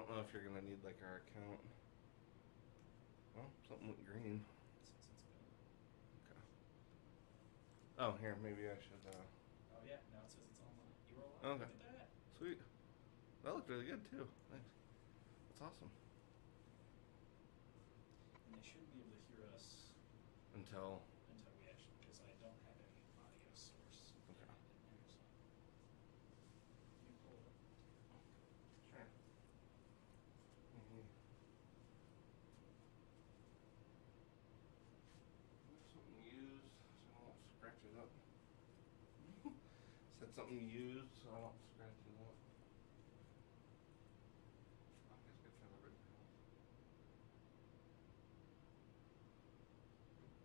don't know if you're gonna need like our account. Well, something with green. Since it's been. Okay. Oh, here, maybe I should. Oh yeah, now it says it's online. You were alive. Okay. Look at that. Sweet. That looked really good too. Thanks. That's awesome. And they shouldn't be able to hear us Until. we actually, because I don't have any audio source. Okay. In here, so. You pull it. Sure. Mm-hmm. Something used, so I don't scratch it up. Said something used, so I don't scratch it up. I guess I could try the red pen. So it's the big guys.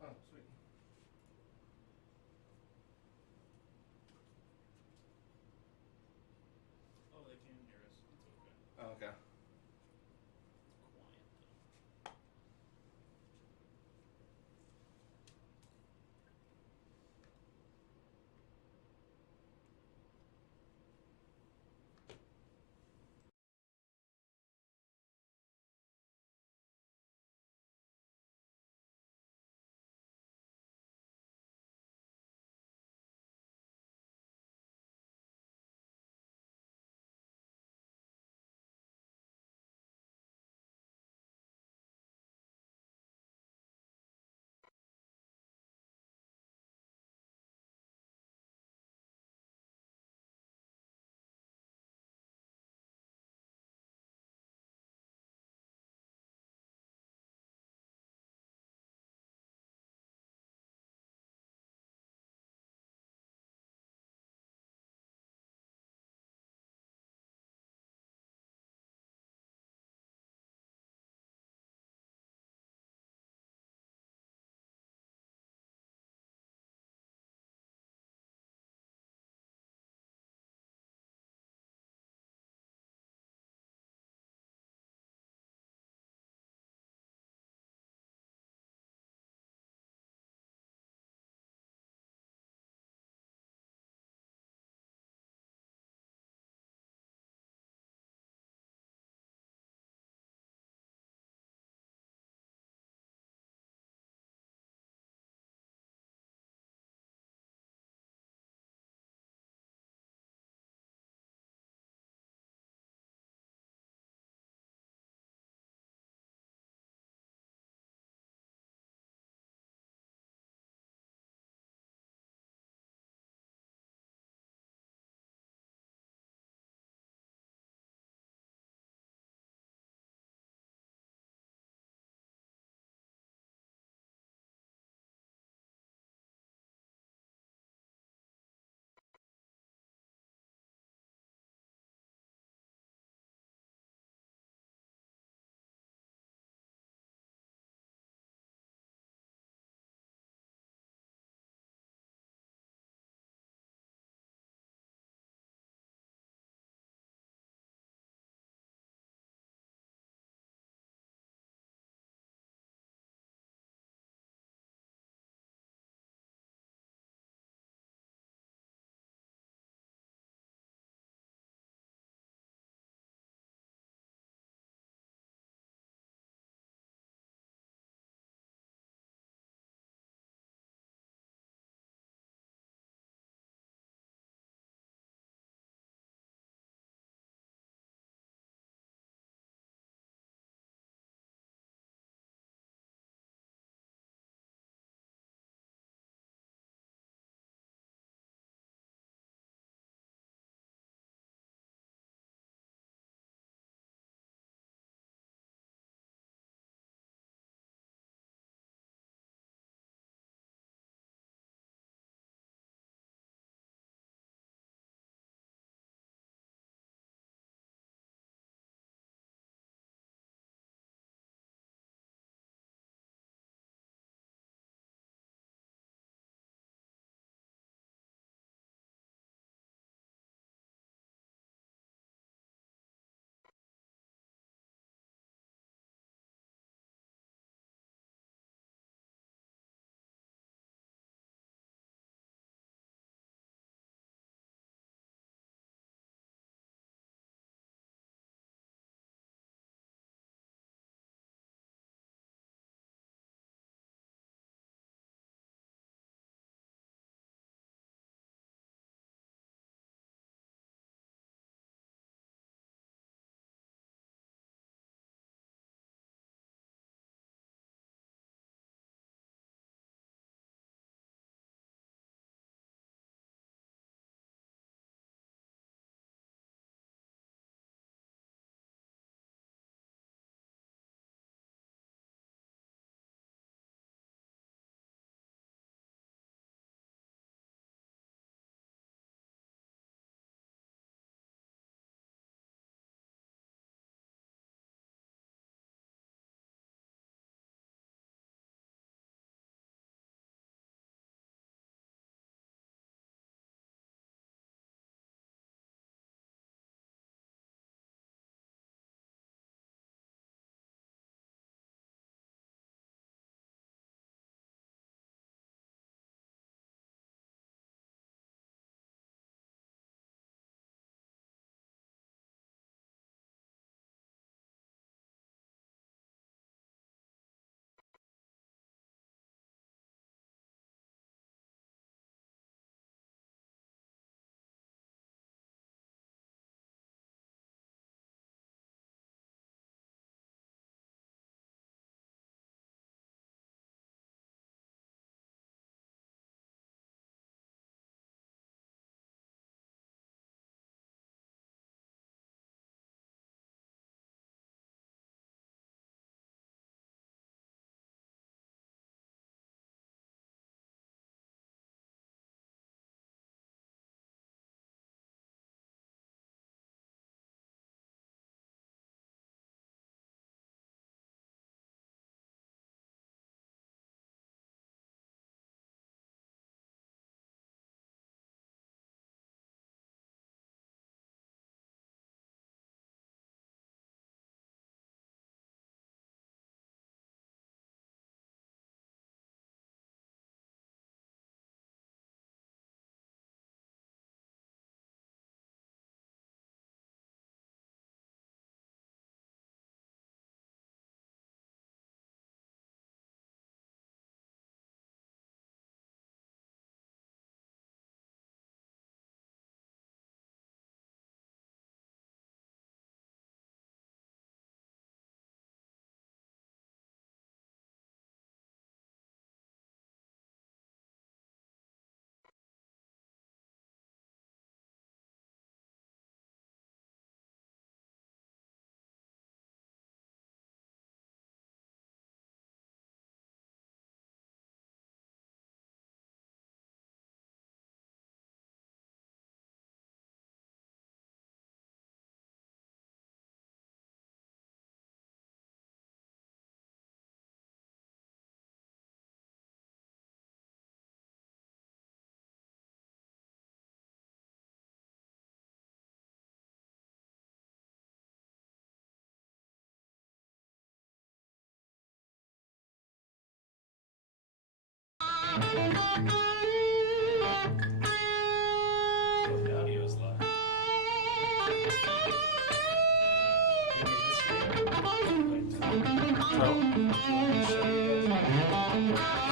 Oh, sweet.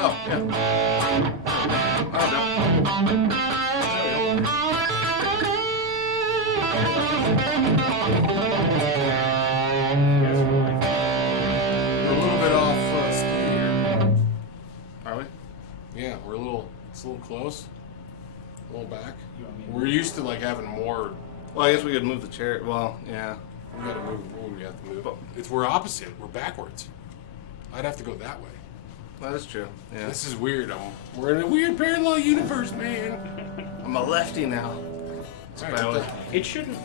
Oh, yeah. Oh, no. We're a little bit off ski here. Are we? Yeah, it's a little close. A little back. You want me to We're used to like having more. Well, I guess we could move the chair. Well, yeah. We gotta move. What do we have to move? We're opposite. We're backwards. I'd have to go that way. That is true. Yeah. This is weird. We're in a weird parallel universe, man. I'm a lefty now. All right, what the- It shouldn't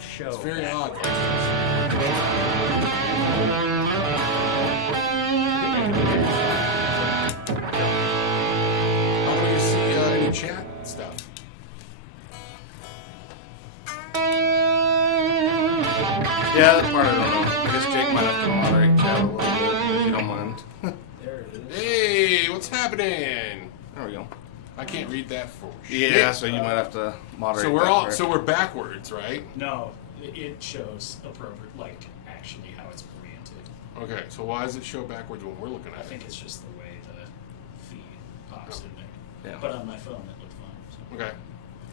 show. It's very odd. How do you see any chat stuff? Yeah, that part I don't know. I guess Jake might have to moderate chat a little bit, if you don't mind. There it is. Hey, what's happening? There we go. I can't read that for Yeah, shit. so you might have to moderate. So we're that all part. so we're backwards, right? No, it shows appropriate, like actually how it's oriented. Okay, so why does it show backwards when we're looking I at it? think it's just the way the feed pops in there. Yeah. But on my phone, it looked fine. So. Okay.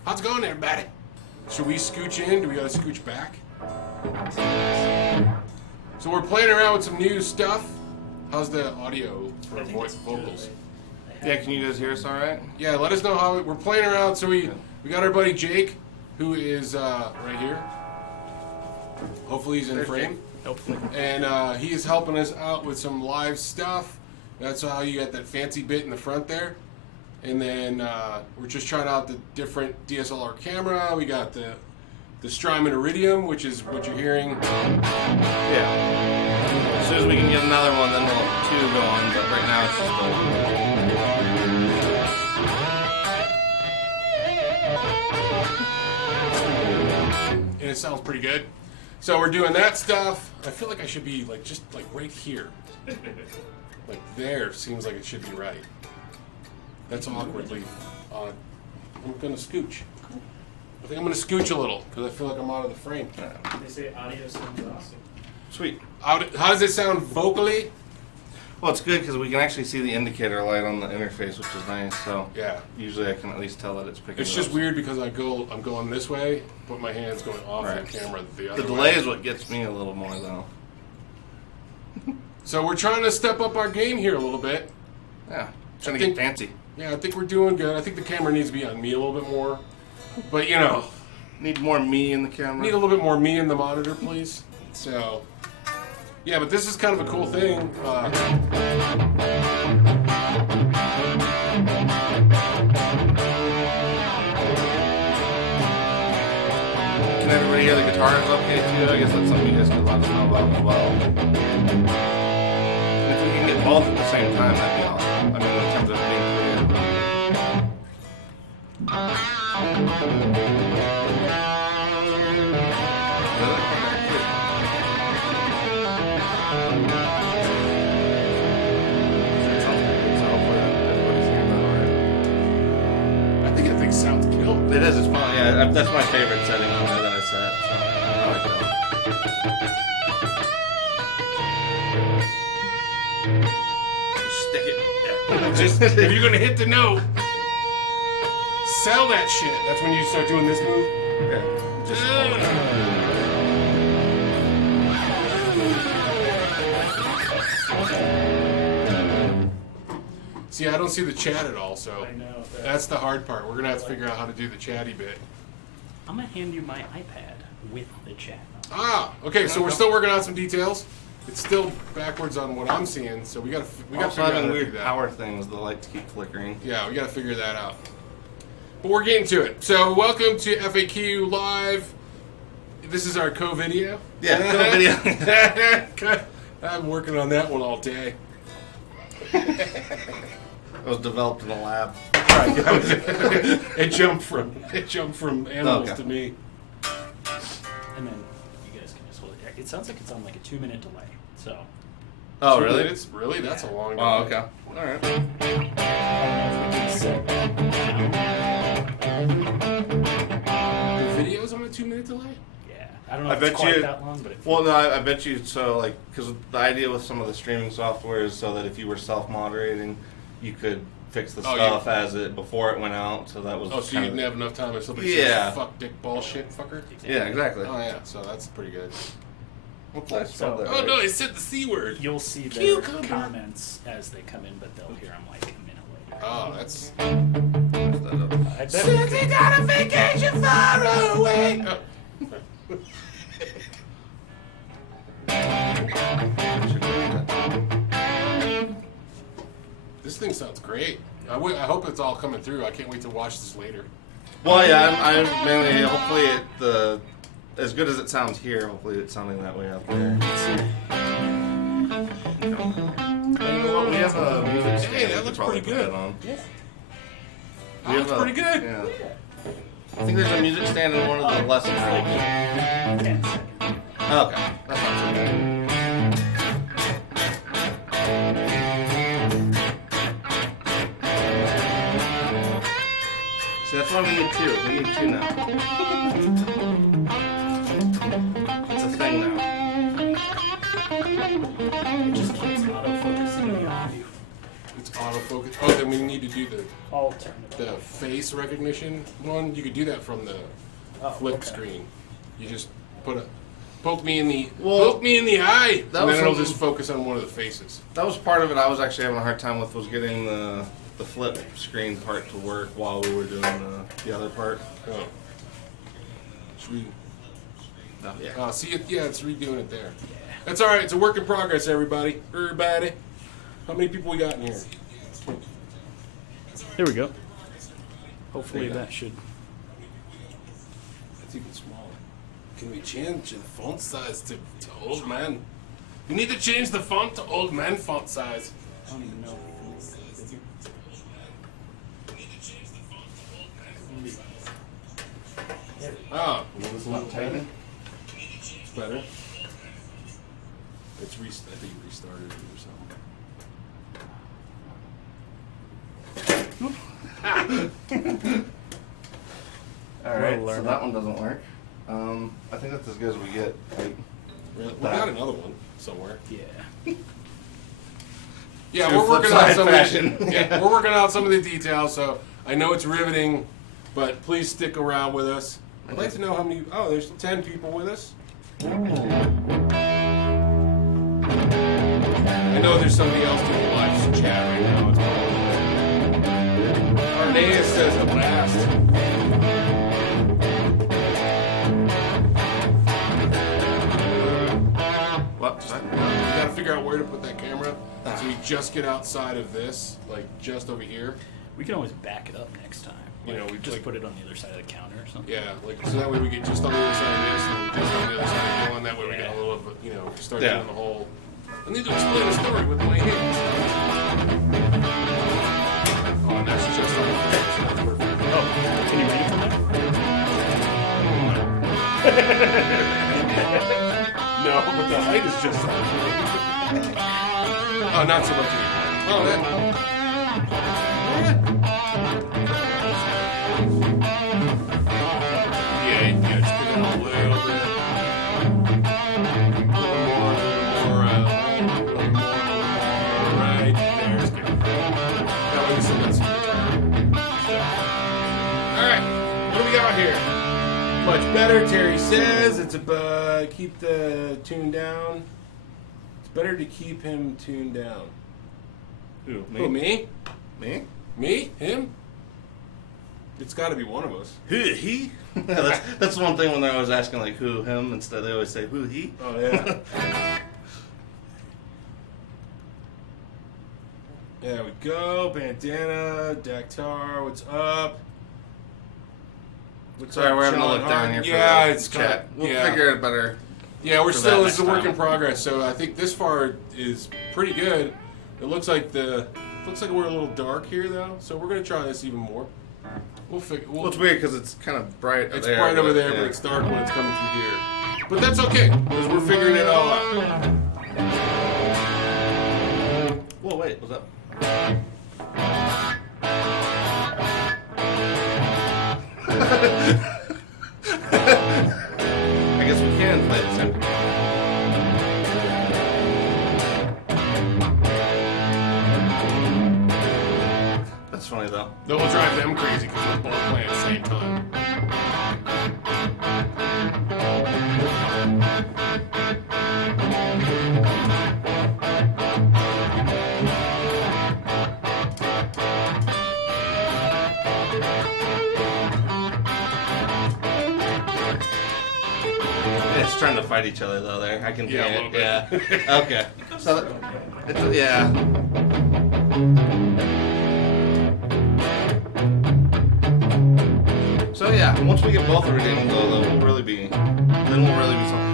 How's it going, everybody? Should we scooch in? Do we gotta scooch back? So we're playing around with some new stuff. How's the audio for I think voice it's vocals? good. Yeah, can you guys hear us all right? Yeah, let us know how we're playing around. So we got our buddy Jake, who is right here. Hopefully he's in There's frame. Hopefully. And he is helping us out with some live stuff. That's how you got that fancy bit in the front there. And then we're just trying out the different DSLR camera. We got the Strymon Iridium, which is what you're hearing. Yeah. As soon as we can get another one, then we'll have two going, but right now it's just And it sounds pretty good. So we're doing that stuff. I feel like I should be like just like right here. Like there seems like it should be right. That's awkwardly odd. I'm gonna scooch. I think I'm gonna scooch a little because I feel like I'm out of the frame. They say audio sounds awesome. sweet. How does it sound vocally? Well, it's good because we can actually see the indicator light on the interface, which is nice. So Yeah. usually I can at least tell that it's picking. It's it just up. weird because I'm going this way, but my hand's going off Right. the camera the other The way. delay is what gets me a little more, though. So we're trying to step up our game here a little bit. Yeah, trying to think- get fancy. Yeah, I think we're doing good. I think the camera needs to be on me a little bit more. But you know, Need more me in the camera. need a little bit more me in the monitor, please. So, yeah, but this is kind of a cool thing. Can everybody hear the guitars okay too? I guess that's something you guys could let us know about as well. And if we can get both at the same time, that'd be awesome. I mean, in terms of being clear. I think sounds killer. It is. It's fun. Yeah, that's my favorite setting on there that I set. So I like that. Stick it. Yeah. Just if you're gonna hit the note, sell that shit. That's when you start doing this move. Yeah. Just See, I don't see the chat at all, so I know. that's the hard part. We're gonna have to figure out how to do the chatty bit. I'm gonna hand you my iPad with the chat. Ah, okay. So we're still working out some details. It's still backwards on what I'm seeing, so we gotta also figure out how having to do weird that. power things. The lights keep flickering. Yeah, we gotta figure that out. But we're getting to it. So welcome to FAQ Live. This is our co-video. Yeah, co-video. I'm working on that one all day. It was developed in a lab. It jumped from animals Okay. to me. And then you guys can just hold it. It sounds like it's on like a 2-minute delay. So. Oh, 2 really? minutes? Really? That's a long. Oh, delay. okay. All right. The video's on a 2-minute delay? Yeah. I don't know I if bet it's quite you- that long, but it Well, no, I bet you. So, like, because the idea with some of the streaming software is so that if you were self-moderating, you could fix the Oh, stuff as it before it went out. So that was. Oh, so you didn't have enough time if somebody Yeah. says fuck dick bullshit fucker? Yeah, exactly. Oh yeah, so that's pretty good. Well, nice. So- That, Oh right? no, it said the C word. You'll see their Cucumber. comments as they come in, but they'll hear them like a minute later. Oh, that's. I bet we could- got a vacation far away. Oh. This thing sounds great. I hope it's all coming through. I can't wait to watch this later. Well, yeah, I'm mainly hopefully as good as it sounds here. Hopefully, it's sounding that way out there. You know what? We have a music stand. Hey, that we could looks probably pretty put good. that on. Yeah. Oh, that's pretty good. Yeah. I think there's a music stand in one of the lessons. 10 seconds. Okay, that's not so bad. See, that's why we need two. We need two now. It's a thing now. It just keeps autofocusing the audio. It's autofocus. Oh, then we need to do I'll turn it the off. face recognition one. You could do that from the flip okay. screen. You just poke me in the Well, eye, that and was then it'll from- just focus on one of the faces. That was part of it I was actually having a hard time with, was getting the flip screen part to work while we were doing the other part. Oh. Should we? Oh, yeah. See it? Yeah, it's redoing it there. That's all right. It's a work in progress, everybody. Everybody. How many people we got in here? There we go. Hopefully There you go. that should. It's even smaller. Can we change the font size to old man? We need to change the font to old man font size. I don't even know. Oh, well, this one tighter. It's better. It's I think you restarted it or something. All right, We'll so learn that one doesn't work. I think that's as good as we get. Like, Really? We got another one somewhere. Yeah. Yeah, True we're working flip on side some fashion. of the, yeah, we're working out some of the details. So I know it's riveting, but please stick around with us. I'd like to know how many. Oh, there's 10 people with us. I know there's somebody else doing live chat right now. It's Arneas says at last. what? Sorry? We gotta figure out where to put that camera. So we just get outside of this, like just over here. We can always back it up next time. You know, we just like- put it on the other side of the counter or something. Yeah, like so that way we get just on the other side of this and just on the other side of one. That way we get a little bit, you know, start Yeah. doing the whole. I need to explain a story with my hands. Oh, and that's just on the frame, so that's perfect. Oh, can you read it from there? No, but the height is just on the frame. Oh, not so much anymore. Oh, that. Yeah, just give it a little bit. A little more, right there. It's good. That way we still got some. Alright, what do we got here? Much better, Terry says. It's keep the tune down. It's better to keep him tuned down. Who? Who, me? Me? Me? Him? It's got to be one of us. Who? He? that's one thing when they're always asking like who, him, instead they always say who, he. Oh, yeah. There we go. Bandana, Daktar, what's up? What's Sorry, up, we're having to Sean look down Hart? here for Yeah, the it's chat. We'll yeah. figure it better. Yeah, we're for still, that this is a next work in time. progress, so I think this far is pretty good. It looks like we're a little dark here though, so we're gonna try this even more. We'll figure. Well, it's weird because it's kind of bright. It's bright over there, yeah. but it's dark when it's coming through here. But that's okay, because we're figuring it all out. Whoa, wait, what's up? I guess we can play it separately. though. That will drive them crazy because we're both playing at the same time. It's trying to fight each other though. There, I can Yeah, hear a it. little bit. Yeah. Okay. So, yeah. So yeah, once we get both iridium though, then we'll really be something.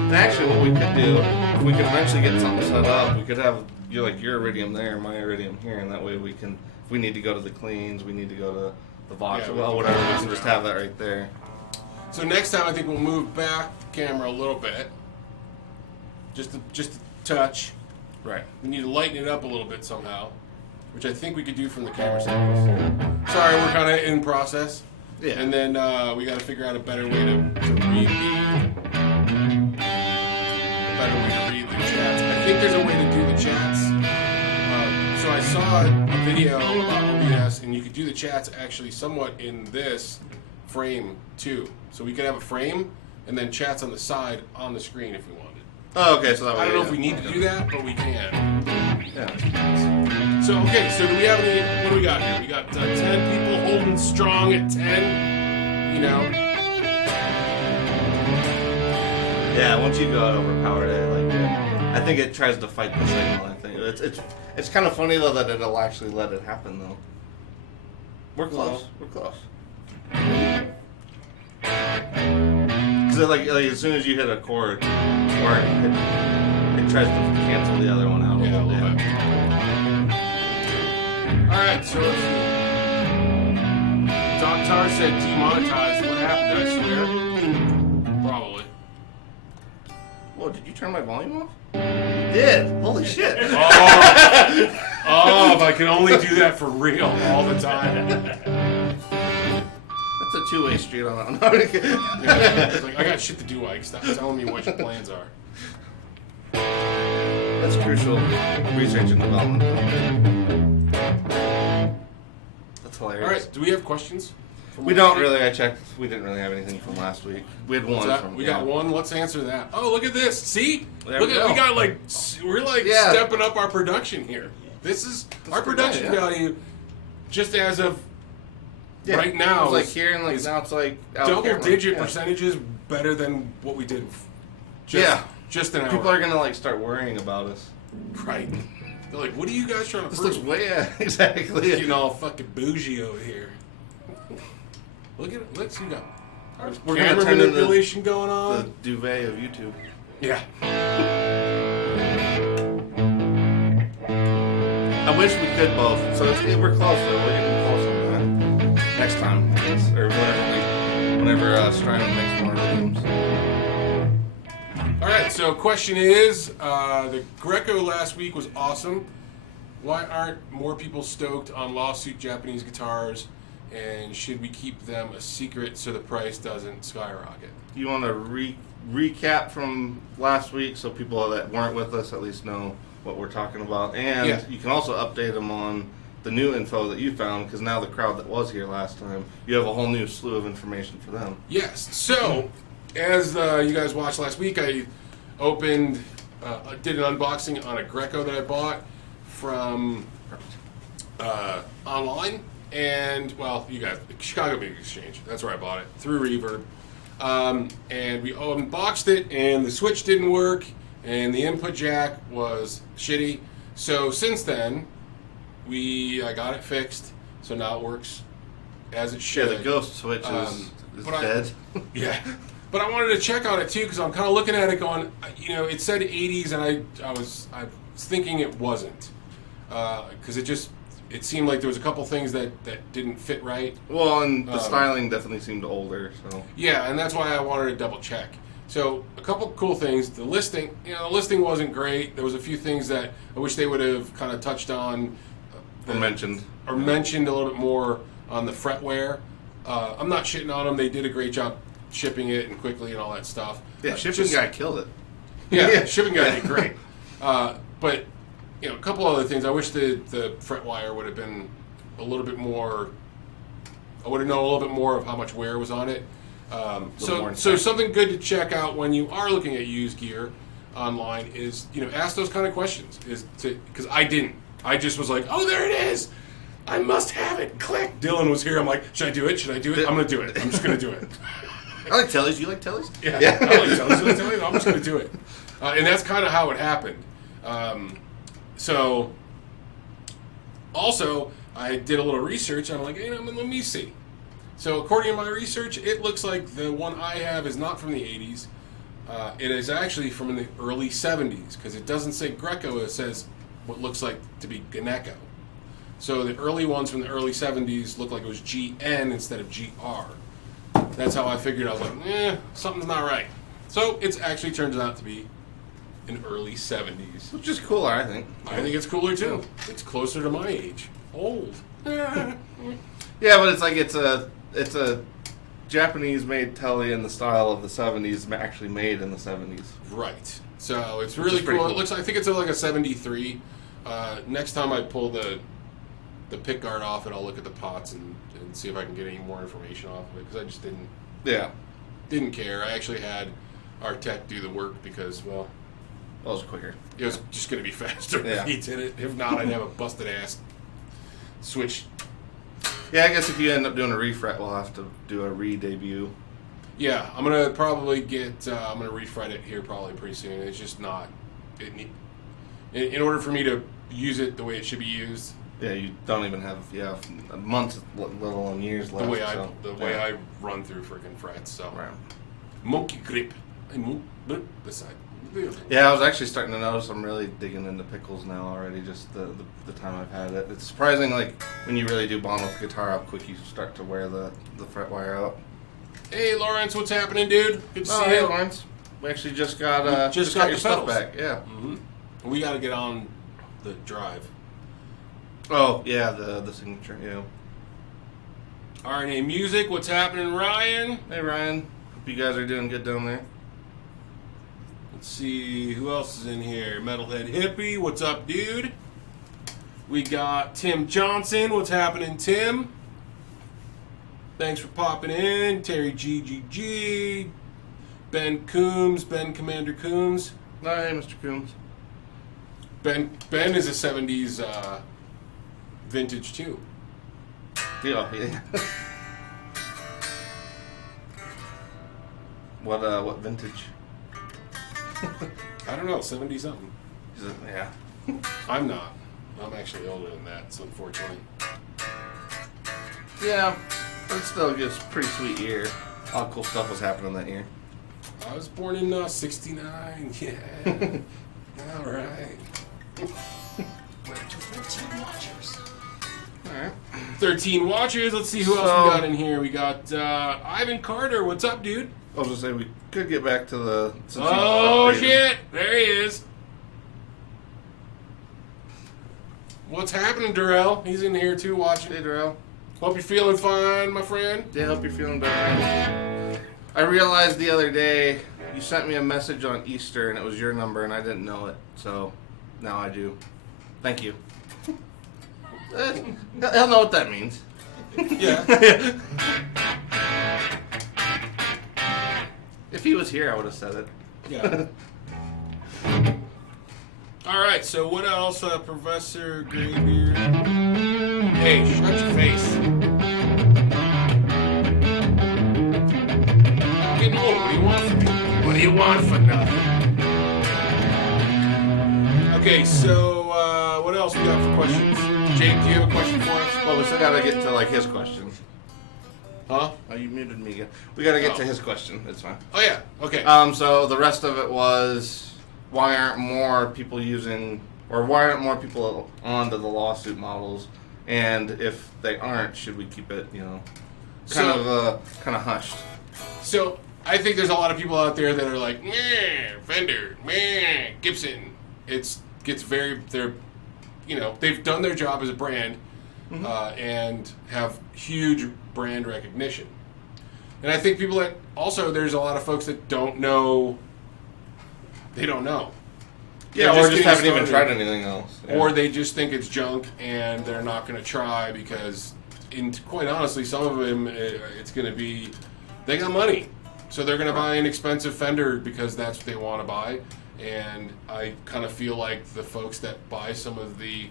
And actually, what we could do, if we could eventually get something set up, we could have your iridium there, my iridium here, and that way we can, if we need to go to the cleans, we need to go to the Vox, Yeah, well, we whatever, can we can just have that right there. So next time I think we'll move back the camera a little bit. Just a touch. Right. We need to lighten it up a little bit somehow, which I think we could do from the camera settings. Sorry, we're kind of in process. Yeah. And then we got to figure out a better way to read the chats. I think there's a way to do the chats. So I saw a video about OBS, and you could do the chats actually somewhat in this frame too. So we could have a frame and then chats on the side on the screen if we wanted. Oh, okay, so that way. I don't know if we need to do that, but we can. Yeah. So, okay, so do we have any, what do we got here? We got 10 people holding strong at 10, you know. Yeah, once you go overpowered it, I think it tries to fight the signal. I think it's kind of funny though that it'll actually let it happen though. We're close. We're close. Because like as soon as you hit a chord, or it tries to cancel the other one out. Yeah, a little bit. All right, so let's see. Doctor said demonetized. What happened? Did I swear? Probably. Whoa, did you turn my volume off? You did. Holy shit. Oh, if I can only do that for real all the time. That's a two-way street on that one. Yeah, it's like, I got shit to do, Ike. Stop telling me what your plans are. That's crucial research and development. That's hilarious. All right, do we have questions? We don't really. I checked. We didn't really have anything from last week. We had one. We got one. Let's answer that. Oh, look at this. See? There Look we at go. we got like we're like Yeah. stepping up our production here. This is our pretty production good, yeah. value, just as of right now. It's like is- here and like is now it's like out double camera. digit Yeah. percentages better than what we did. Yeah. Just an hour. People are gonna like start worrying about us. right. They're like, "What are you guys trying to This prove?" looks way exactly. Getting all fucking bougie over here. Look at it. Let's see. We're Camera gonna turn into manipulation going the on. duvet of YouTube. Yeah. I wish we could both. So we're close though. We're getting close on that. Next time, I guess, or whenever Strymon makes more games. All right. So, question is, the Greco last week was awesome. Why aren't more people stoked on lawsuit Japanese guitars? And should we keep them a secret so the price doesn't skyrocket? You want to recap from last week so people that weren't with us at least know what we're talking about, and Yeah. you can also update them on the new info that you found, because now the crowd that was here last time, you have a whole new slew of information for them. Yes. So, as you guys watched last week, I opened, did an unboxing on a Greco that I bought from online. And, well, you guys, Chicago Music Exchange. That's where I bought it, through Reverb. And we unboxed it, and the switch didn't work, and the input jack was shitty. So since then, I got it fixed, so now it works as it Yeah, should. the ghost switch is dead. Yeah. But I wanted to check on it, too, because I'm kind of looking at it going, it said 80s, and I was thinking it wasn't. Because it seemed like there was a couple things that didn't fit right. Well, and the styling definitely seemed older, so. Yeah, and that's why I wanted to double check. So a couple cool things. The listing wasn't great. There was a few things that I wish they would have kind of touched on. Or mentioned. Or mentioned a little bit more on the fretware. I'm not shitting on them. They did a great job shipping it and quickly and all that stuff. Yeah, shipping guy killed it. Yeah, shipping guy did great. But a couple other things. I wish the fret wire would have been a little bit more I would have known a little bit more of how much wear was on it. more So something good to check out when you are looking at used gear online is, ask those kind of questions. Because I didn't. I just was like, oh, there it is. I must have it. Click. Dylan was here. I'm like, should I do it? Should I do it? I'm going to do it. I'm just going to do it. I like tellies. You like tellies? Yeah. I like tellies. You like tellies? I'm just going to do it. And that's kind of how it happened. So, also, I did a little research. And I'm like, let me see. So, according to my research, it looks like the one I have is not from the 80s. It is actually from the early 70s because it doesn't say Greco. It says what looks like to be Ganeco. So the early ones from the early 70s looked like it was GN instead of GR. That's how I figured. I was like, something's not right. So it actually turns out to be an early 70s. Which is cooler, I think. I think it's cooler too. It's closer to my age. Old. Yeah, but it's like it's a Japanese-made telly in the style of the 70s, actually made in the 70s. Right. So it's really cool. Cool. It looks. I think it's like a 73. Next time I pull the pick guard off it, I'll look at the pots and see if I can get any more information off of it because I just didn't care. I actually had our tech do the work because, well, Well, it was quicker. it was just going to be faster Yeah. if he did it. If not, I'd have a busted ass switch. Yeah, I guess if you end up doing a refret, we'll have to do a re-debut. Yeah, I'm gonna probably get. I'm gonna refret it here probably pretty soon. It's just not. In order for me to use it the way it should be used, Yeah, you don't even have months, let alone years left. the way I run through freaking frets. So Right. monkey grip. This side. Yeah, I was actually starting to notice I'm really digging into pickles now already. Just the time I've had it, it's surprising. Like when you really do bond with the guitar, how quick you start to wear the fret wire out. Hey Lawrence, what's happening, dude? Good to see Hey, you. Lawrence. We actually just got just got your the stuff pedals. back. Yeah. Mm-hmm. We got to get on the drive. Oh yeah, the signature. Yeah. RNA Music, what's happening, Ryan? Hey Ryan, hope you guys are doing good down there. Let's see who else is in here. Metalhead Hippie, what's up, dude? We got Tim Johnson, what's happening, Tim? Thanks for popping in. Terry GGG, Ben Coombs, Ben Commander Coombs. Hi, Mr. Coombs. Ben is a 70s vintage too. Yeah. What vintage? I don't know, 70 something. Is it, yeah. I'm not. I'm actually older than that, so unfortunately. Yeah, but it still gives a pretty sweet year. All cool stuff was happening that year. I was born in 69. Yeah. All right. We're to 13 watchers. Alright. 13 watchers. Let's see who else we got in here. We got Ivan Carter. What's up, dude? I was gonna say we could get back to the. since you Oh, updated. shit. There he is. What's happening, Darrell? He's in here, too, watching. Hey, Darrell. Hope you're feeling fine, my friend. Yeah, hope you're feeling better. I realized the other day you sent me a message on Easter and it was your number and I didn't know it, so now I do. Thank you. He'll know what that means. Yeah. If he was here, I would have said it. Yeah. All right, so what else, Professor Graybeard? Hey, shut your face. Getting old. What do you want from me? What do you want for nothing? Okay, so what else we got for questions? Jake, do you have a question for us? Well, we still gotta get to like his questions. Huh? Oh, you muted me again. We gotta get Oh. to his question. It's fine. Oh yeah. Okay. So the rest of it was why aren't more people using, or why aren't more people onto the lawsuit models? And if they aren't, should we keep it, kind of hushed? So I think there's a lot of people out there that are like, meh, Fender, meh, Gibson. They've done their job as a brand and have huge brand recognition. And I think people there's a lot of folks that don't know. They don't know. Yeah, They're or just getting haven't even started. tried anything else. Yeah. Or they just think it's junk and they're not going to try because and quite honestly, some of them, it's going to be, they got money. So they're going to buy an expensive Fender because that's what they want to buy. And I kind of feel like the folks that buy some of the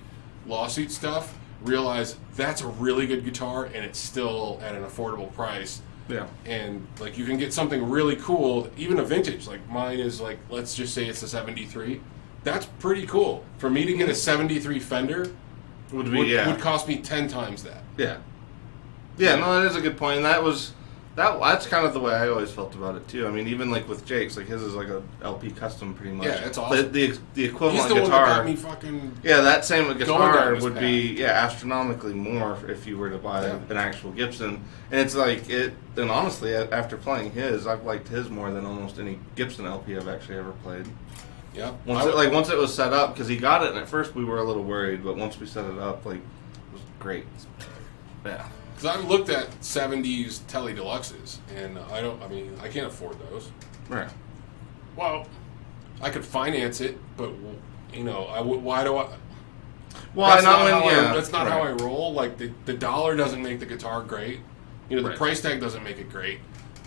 lawsuit stuff realize that's a really good guitar and it's still at an affordable price. Yeah. And like you can get something really cool, even a vintage. Like mine is like, let's just say it's a 73. That's pretty cool. For me to get a 73 Fender would cost me 10 times that. Yeah. Yeah, no, that is a good point. And that's kind of the way I always felt about it too. I mean, even like with Jake's, like his is like a LP custom pretty much. Yeah, it's awesome. The equivalent He's the guitar. one that got me fucking. Yeah, that same down guitar this would path. be astronomically more if you were to buy an actual Gibson. And it's like it. And honestly, after playing his, I've liked his more than almost any Gibson LP I've actually ever played. Yeah. Once it was set up, because he got it, and at first we were a little worried, but once we set it up, like it was great. Yeah. Because I've looked at 70s Tele Deluxes, and I can't afford those. Right. Well, I could finance it, but why do I? Well, that's not how I right. roll. Like the dollar doesn't make the guitar great. The Right. price tag doesn't make it great.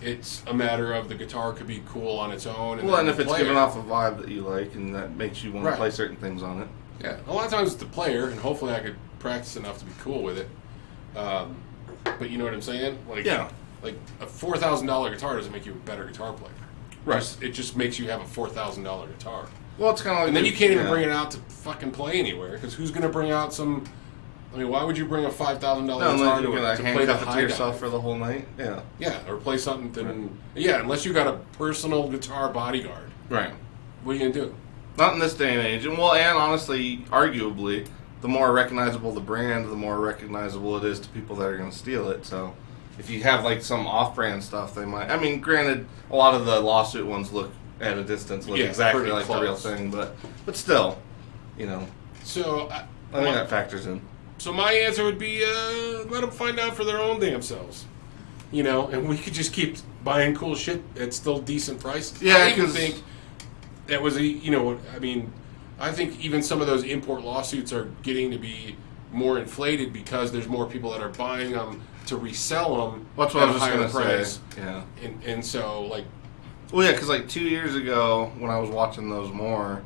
It's a matter of the guitar could be cool on its own. Well, and if the it's player. giving off a vibe that you like, and that makes you want to Right. play certain things on it. Yeah, a lot of times it's the player, and hopefully I could practice enough to be cool with it. But you know what I'm saying? Like, Yeah. Like a $4,000 guitar doesn't make you a better guitar player. Right. It just makes you have a $4,000 guitar. Well, it's kind of like. And then you can't even bring it out to fucking play anywhere, because who's going to bring out some? I mean, why would you bring a $5,000 No, guitar unless to you're gonna play the handcuff it high to yourself dive? for the whole night. Yeah. Yeah, or play something. Yeah, unless you got a personal guitar bodyguard. Right. What are you gonna do? Not in this day and age. And honestly, arguably, the more recognizable the brand, the more recognizable it is to people that are going to steal it. So, if you have like some off-brand stuff, they might. I mean, granted, a lot of the lawsuit ones look at a distance, look exactly pretty like the real close. thing, but still, So I think that factors in. So my answer would be let them find out for their own damn selves. And we could just keep buying cool shit at still decent prices. Yeah, I even 'cause- think that was I think even some of those import lawsuits are getting to be more inflated because there's more people that are buying them to resell them That's what at I was a just higher gonna price. say. Yeah. And so like Well, yeah, because like 2 years ago when I was watching those more,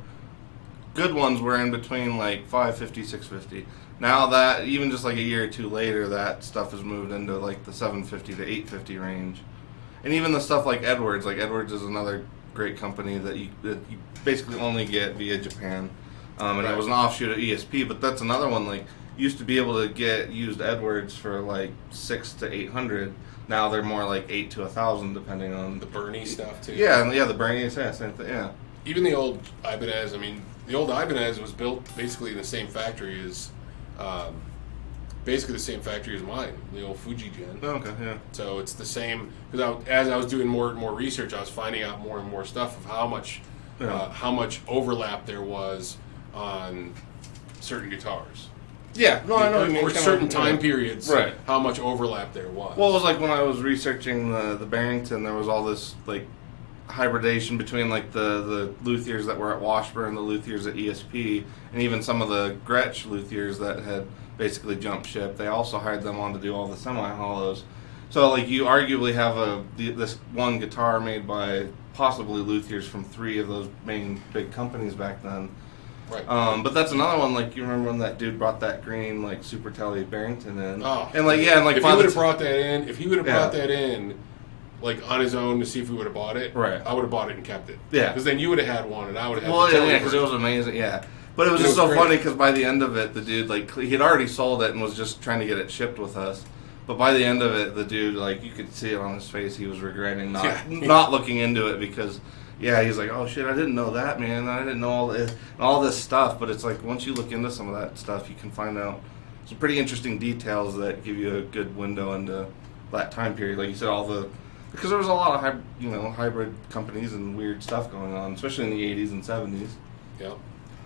good ones were in between like $550, $650. Now that even just like a year or two later, that stuff has moved into like the $750 to $850 range, and even the stuff like Edwards. Like Edwards is another great company that you basically only get via Japan, and Right. it was an offshoot of ESP. But that's another one. Like you used to be able to get used Edwards for like $600 to $800. Now they're more like $800 to $1,000 depending on the Bernie stuff too. Yeah, the Bernie, yeah, same thing. Yeah. Even the old Ibanez, the old Ibanez was built basically in the same factory as, mine, the old Fuji Gen. Oh, okay, yeah. So it's the same. Because as I was doing more and more research, I was finding out more and more stuff of how much overlap there was on certain guitars. Yeah, no, I know. what you mean, Or kinda, certain time yeah. periods, Right. how much overlap there was. Well, it was like when I was researching the Barrington, there was all this like hybridation between like the luthiers that were at Washburn, the luthiers at ESP, and even some of the Gretsch luthiers that had basically jumped ship. They also hired them on to do all the semi-hollows. So like you arguably have this one guitar made by possibly luthiers from 3 of those main big companies back then. Right. But that's another one. Like you remember when that dude brought that green like Super Tele Barrington in, Oh. and like yeah, and like if by he the would have brought that in, Yeah. like on his own to see if we would have bought it, Right. I would have bought it and kept it. Yeah. Because then you would have had one, and I would have had. Well, the yeah, Tele because it was version. amazing. Yeah, but it was It just was so great. funny because by the end of it, the dude like he'd already sold it and was just trying to get it shipped with us. But by the end of it, the dude like you could see it on his face. He was regretting not looking into it because. Yeah, he's like, oh shit, I didn't know that, man. I didn't know all this stuff. But it's like once you look into some of that stuff, you can find out some pretty interesting details that give you a good window into that time period. Like you said, because there was a lot of hybrid companies and weird stuff going on, especially in the 80s and 70s. Yeah.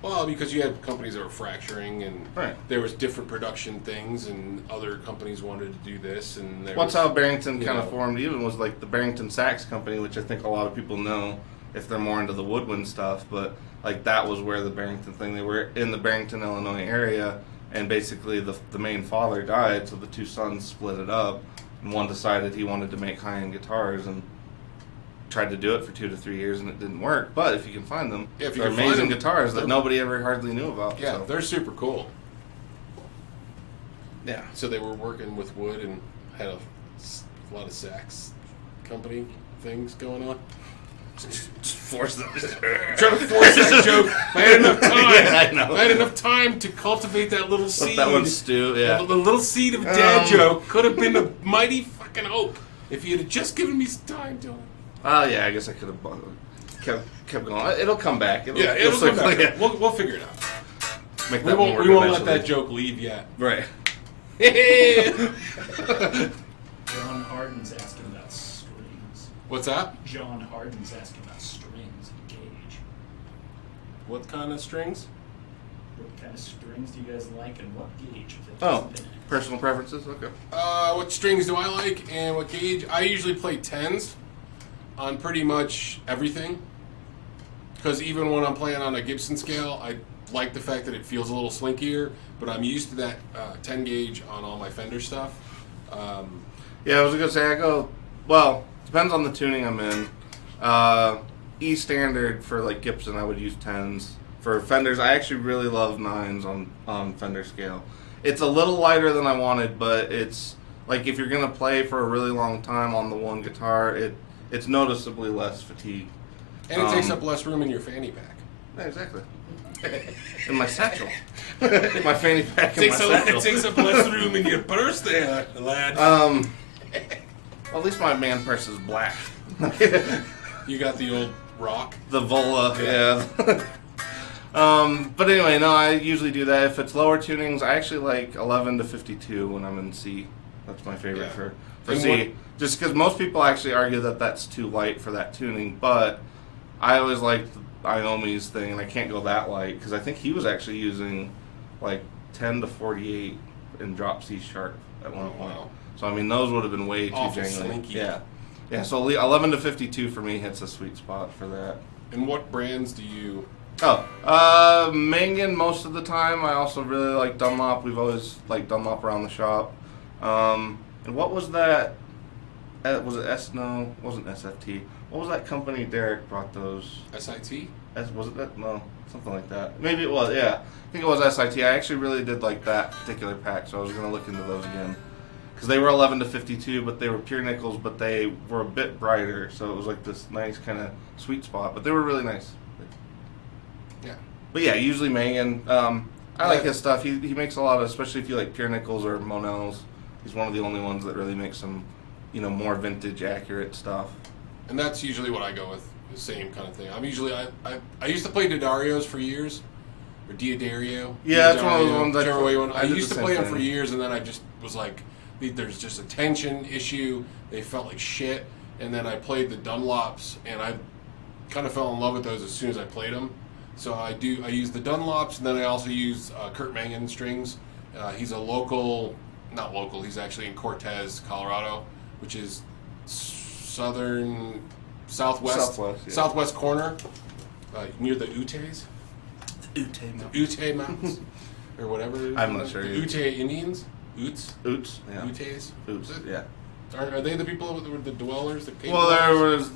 Well, because you had companies that were fracturing, and Right. there was different production things, and other companies wanted to do this, and there What's was, how Barrington kind know. of formed even was like the Barrington Sax Company, which I think a lot of people know if they're more into the woodwind stuff, but like that was where the Barrington thing, they were in the Barrington, Illinois area, and basically the main father died, so the two sons split it up, and one decided he wanted to make high-end guitars and tried to do it for 2 to 3 years, and it didn't work. But if you can find them, Yeah, if you they're can find amazing them, guitars that nobody ever hardly knew about. Yeah, so. they're super cool. Yeah. So they were working with wood and had a lot of sax company things going on. Just force them. Trying to force that joke. I had enough time. Yeah, I know. I had enough time to cultivate that little seed. Let that one stew. Yeah. The little seed of a dad joke could have been a mighty fucking hope if you had just given me some time, Dylan. Oh yeah, I guess I could have kept going. It'll come back. It'll come circle, back. yeah. We'll figure it out. Make We that won't one work let eventually. that joke leave yet. Right. John Harden's asking about strings. What's that? John Harden's asking about strings and gauge. What kind of strings? What kind of strings do you guys like and what gauge? Oh, personal preferences. Okay. What strings do I like and what gauge? I usually play 10s on pretty much everything. Because even when I'm playing on a Gibson scale, I like the fact that it feels a little slinkier, but I'm used to that 10 gauge on all my Fender stuff. Yeah, I was gonna say I go. Well, depends on the tuning I'm in. E standard for like Gibson, I would use 10s. For Fenders, I actually really love 9s on Fender scale. It's a little lighter than I wanted, but it's like if you're gonna play for a really long time on the one guitar, it's noticeably less fatigue. And it takes up less room in your fanny pack. Yeah, exactly. In my satchel. My fanny pack and my satchel. It takes up less room in your purse there, lad. Well, at least my man purse is black. You got the old rock. The Vola, yeah. But anyway, no, I usually do that. If it's lower tunings, I actually like 11 to 52 when I'm in C. That's my favorite Yeah. for And C. what- Just because most people actually argue that that's too light for that tuning, but I always liked Iommi's thing, and I can't go that light because I think he was actually using like 10 to 48 in drop C sharp at one point. Wow. So I mean, those would have been way too Awful jangly. slinky. Yeah, yeah. So 11 to 52 for me hits a sweet spot for that. And what brands do you... Mangan most of the time. I also really like Dunlop. We've always liked Dunlop around the shop. And what was that? Was it S? No, it wasn't SFT. What was that company Derek brought those? SIT? Was it that? No, something like that. Maybe it was. Yeah, I think it was SIT. I actually really did like that particular pack, so I was gonna look into those again. Because they were 11 to 52, but they were pure nickels, but they were a bit brighter, so it was like this nice kind of sweet spot. But they were really nice. Yeah. But yeah, usually Mangan. I like his stuff. He makes a lot of, especially if you like pure nickels or Monels. He's one of the only ones that really makes some, more vintage accurate stuff. And that's usually what I go with, the same kind of thing. I'm usually, I used to play Didarios for years, or Diodario. Yeah, that's one of those ones I- whichever way you want. I I did used the to same play them thing. for years, and then I just was like, there's just a tension issue. They felt like shit. And then I played the Dunlops, and I kind of fell in love with those as soon as I played them. So I use the Dunlops, and then I also use Kurt Mangan strings. He's a not local, he's actually in Cortez, Colorado, which is southwest corner, near the Utes, Ute Mountains, or whatever. It is. I'm not sure The either. Ute Indians, Utes, Oots. Yeah. Utes. Oots. Yeah. Are they the people that were the dwellers that came? Well, dwellers?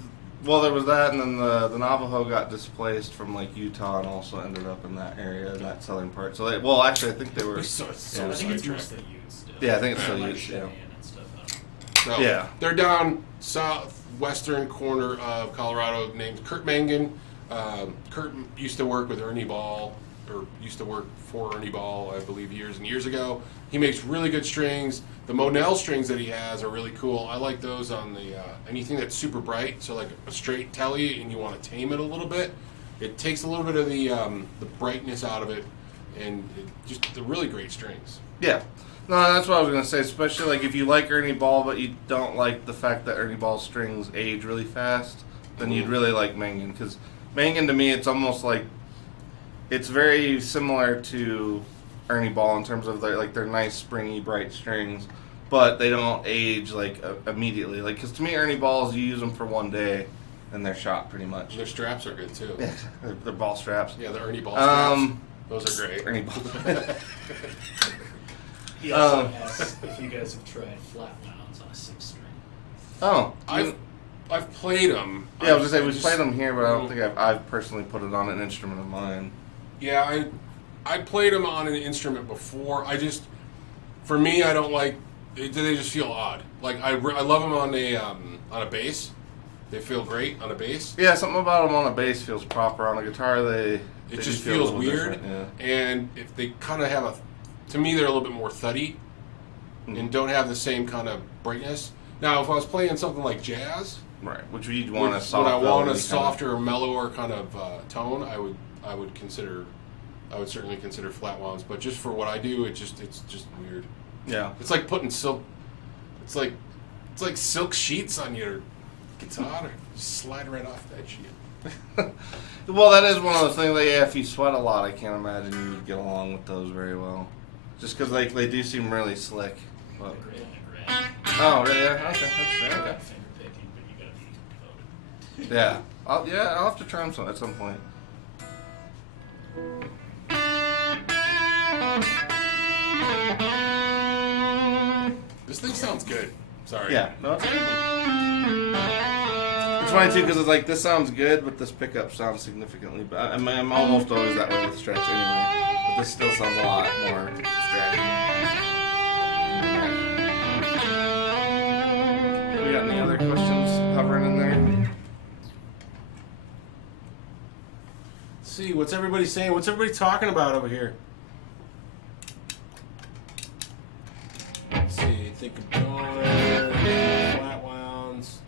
there was that, and then the Navajo got displaced from like Utah and also ended up in that area, in that southern part. So actually, I think they were. So I think it's sidetracked. mostly Utes still. Yeah, I think it's still Like Utes, yeah. Cheyenne and stuff. I don't know. So, Yeah. They're down southwestern corner of Colorado, named Kurt Mangan. Kurt used to work with Ernie Ball, or used to work for Ernie Ball, I believe, years and years ago. He makes really good strings. The Monel strings that he has are really cool. I like those on the anything that's super bright. So like a straight telly, and you want to tame it a little bit. It takes a little bit of the brightness out of it, and they're really great strings. Yeah. No, that's what I was gonna say. Especially like if you like Ernie Ball, but you don't like the fact that Ernie Ball's strings age really fast, then you'd really like Mangan. Because Mangan, to me, it's almost like it's very similar to Ernie Ball in terms of their nice, springy, bright strings, but they don't age like immediately. Like, because to me, Ernie Balls, you use them for one day, and they're shot pretty much. Their straps are good too. Yeah, they're ball straps. Yeah, the Ernie Ball straps. Those are great. Ernie Balls. He also asks if you guys have tried flat wounds on a 6-string. Oh, I've played them. yeah, I was gonna say we've played them here, but I don't think I've personally put it on an instrument of mine. Yeah, I played them on an instrument before. For me, I don't like. They just feel odd. Like I love them on a bass. They feel great on a bass. Yeah, something about them on a bass feels proper. On a guitar, It they just feel a feels little weird. different, yeah. And if they kind of have to me, they're a little bit more thuddy and don't have the same kind of brightness. Now, if I was playing something like jazz, Right, which you'd want a when soft. I want a velvety softer, mellower kind of tone, I would certainly consider flat wounds. But just for what I do, it's just weird. Yeah. It's like putting silk. It's like silk sheets on your guitar. Just slide right off that shit. Well, that is one of those things that, yeah, if you sweat a lot, I can't imagine you would get along with those very well. Just because they do seem really slick. But, oh, yeah, okay, that's okay. Finger picking, but you gotta be devoted. Yeah, I'll have to try them at some point. This thing sounds good. Sorry. Yeah, no, it's a good one. It's funny too because it's like this sounds good, but this pickup sounds significantly. But I'm almost always that way with stretch anyway. But this still sounds a lot more stretch. We got any other questions hovering in there? Let's see, what's everybody saying? What's everybody talking about over here? Let's see, think of going, flat wounds.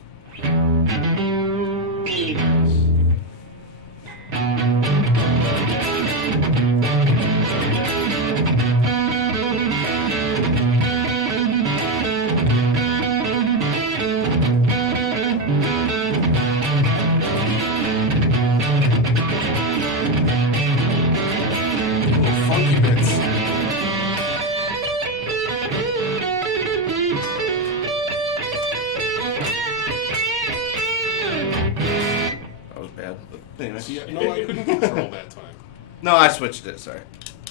Little funky bits. That was bad. But anyway. See, no, I couldn't control that time. No, I switched it. Sorry.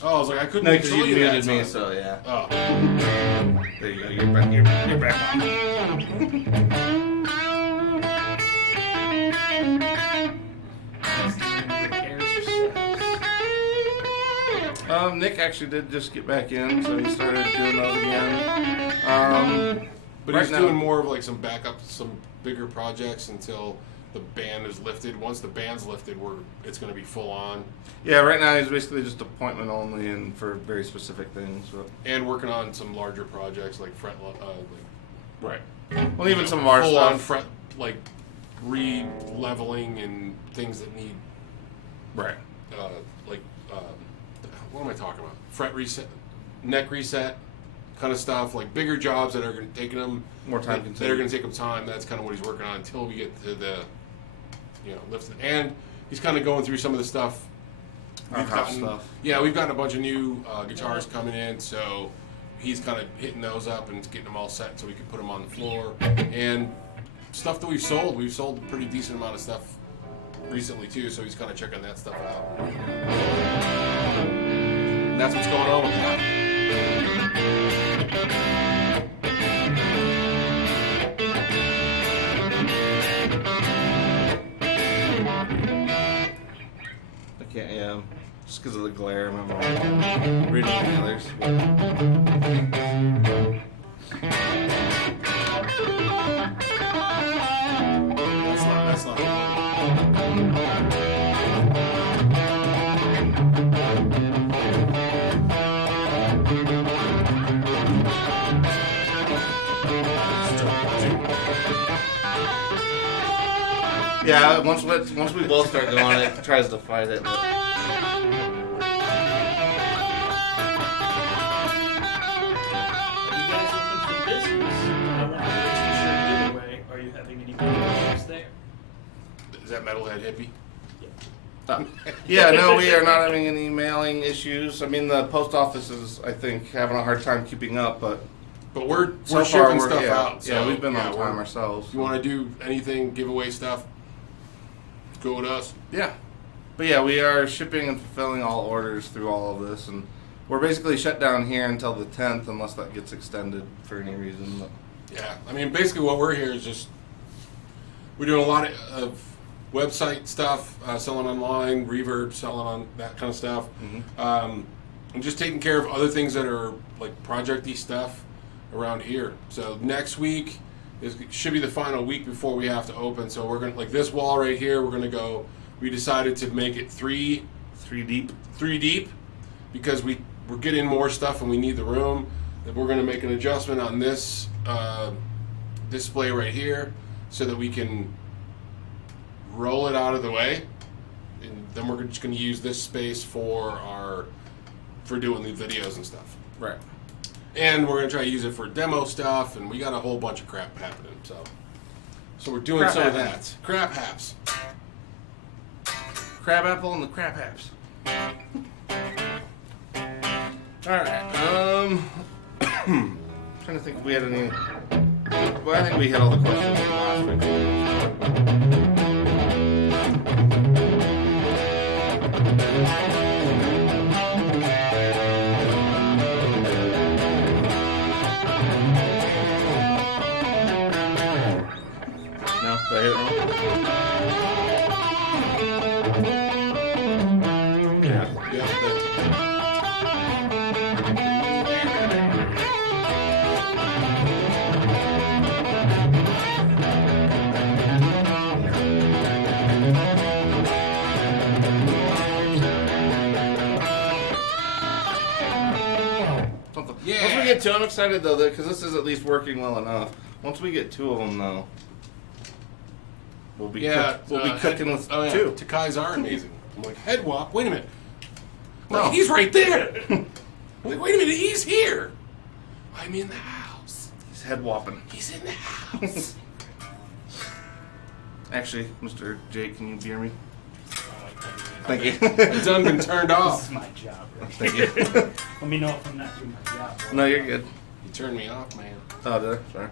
Oh, I was like, I couldn't No, because control you you that muted me, time. so yeah. Oh. There you go. You're back on. Nick actually did just get back in, so he started doing those again. But Right he's now- doing more of like some backup, some bigger projects until the ban is lifted. Once the ban's lifted, it's going to be full on. Yeah, right now he's basically just appointment only and for very specific things. But. And working on some larger projects like Right. Well, even some of our full on stuff. fret, like re-leveling and things that need Right. what am I talking about? Fret reset, neck reset, kind of stuff. Like bigger jobs that are going to take them More time that are consuming. going to take him time. That's kind of what he's working on until we get to the lift. And he's kind of going through some of the stuff. Our house stuff. Yeah, we've gotten a bunch of new guitars coming in, so he's kind of hitting those up and getting them all set so we can put them on the floor. And stuff that we've sold a pretty decent amount of stuff recently too, so he's kind of checking that stuff out. And that's what's going on with that. I can't, yeah. Just because of the glare, I remember reading the others. That's not. Yeah, once we both start going, it tries to fight it. But. Are you guys open for business? I want a t-shirt giveaway. Are you having any promotions there? Is that Metalhead Hippie? Yeah, no, we are not having any mailing issues. I mean, the post office is, I think, having a hard time keeping up, but But we're so far shipping stuff yeah, out. So yeah, we've been on we're- time ourselves. If you want to do anything, giveaway stuff, go with us. Yeah, But yeah, we are shipping and fulfilling all orders through all of this, and we're basically shut down here until the 10th, unless that gets extended for any reason. But Yeah, I mean, basically what we're here is just, we're doing a lot of website stuff, selling online, reverb, selling on that kind of stuff. And just taking care of other things that are like project-y stuff around here. So next week should be the final week before we have to open. So we're gonna, like this wall right here, we're gonna go, we decided to make it three deep because we're getting more stuff and we need the room. That we're gonna make an adjustment on this display right here so that we can roll it out of the way, and then we're just going to use this space for doing the videos and stuff. right. And we're going to try to use it for demo stuff, and we got a whole bunch of crap happening. So we're doing Crap some of happening. that. Crap haps. Crab apple and the crab apps. All right. Trying to think if we had any. Well, I think we hit all the questions from last week. No, did I hit it wrong? Yeah. Yeah, Something. Yeah. Once we get two, I'm excited though, because this is at least working well enough. Once we get two of them though, we'll be cooking with two. Takai's are amazing. I'm like, head wop, wait a minute. No. Like, he's right there. I'm like, wait a minute, he's here. I'm in the house. He's head whopping. He's in the house. Actually, Mr. Jake, can you beer me? Thank Thank you. It's done been turned This off. is my job, right? Thank you. Let me know if I'm not doing my job. No, you're good. You turned me off, man. Oh, did I? Sorry.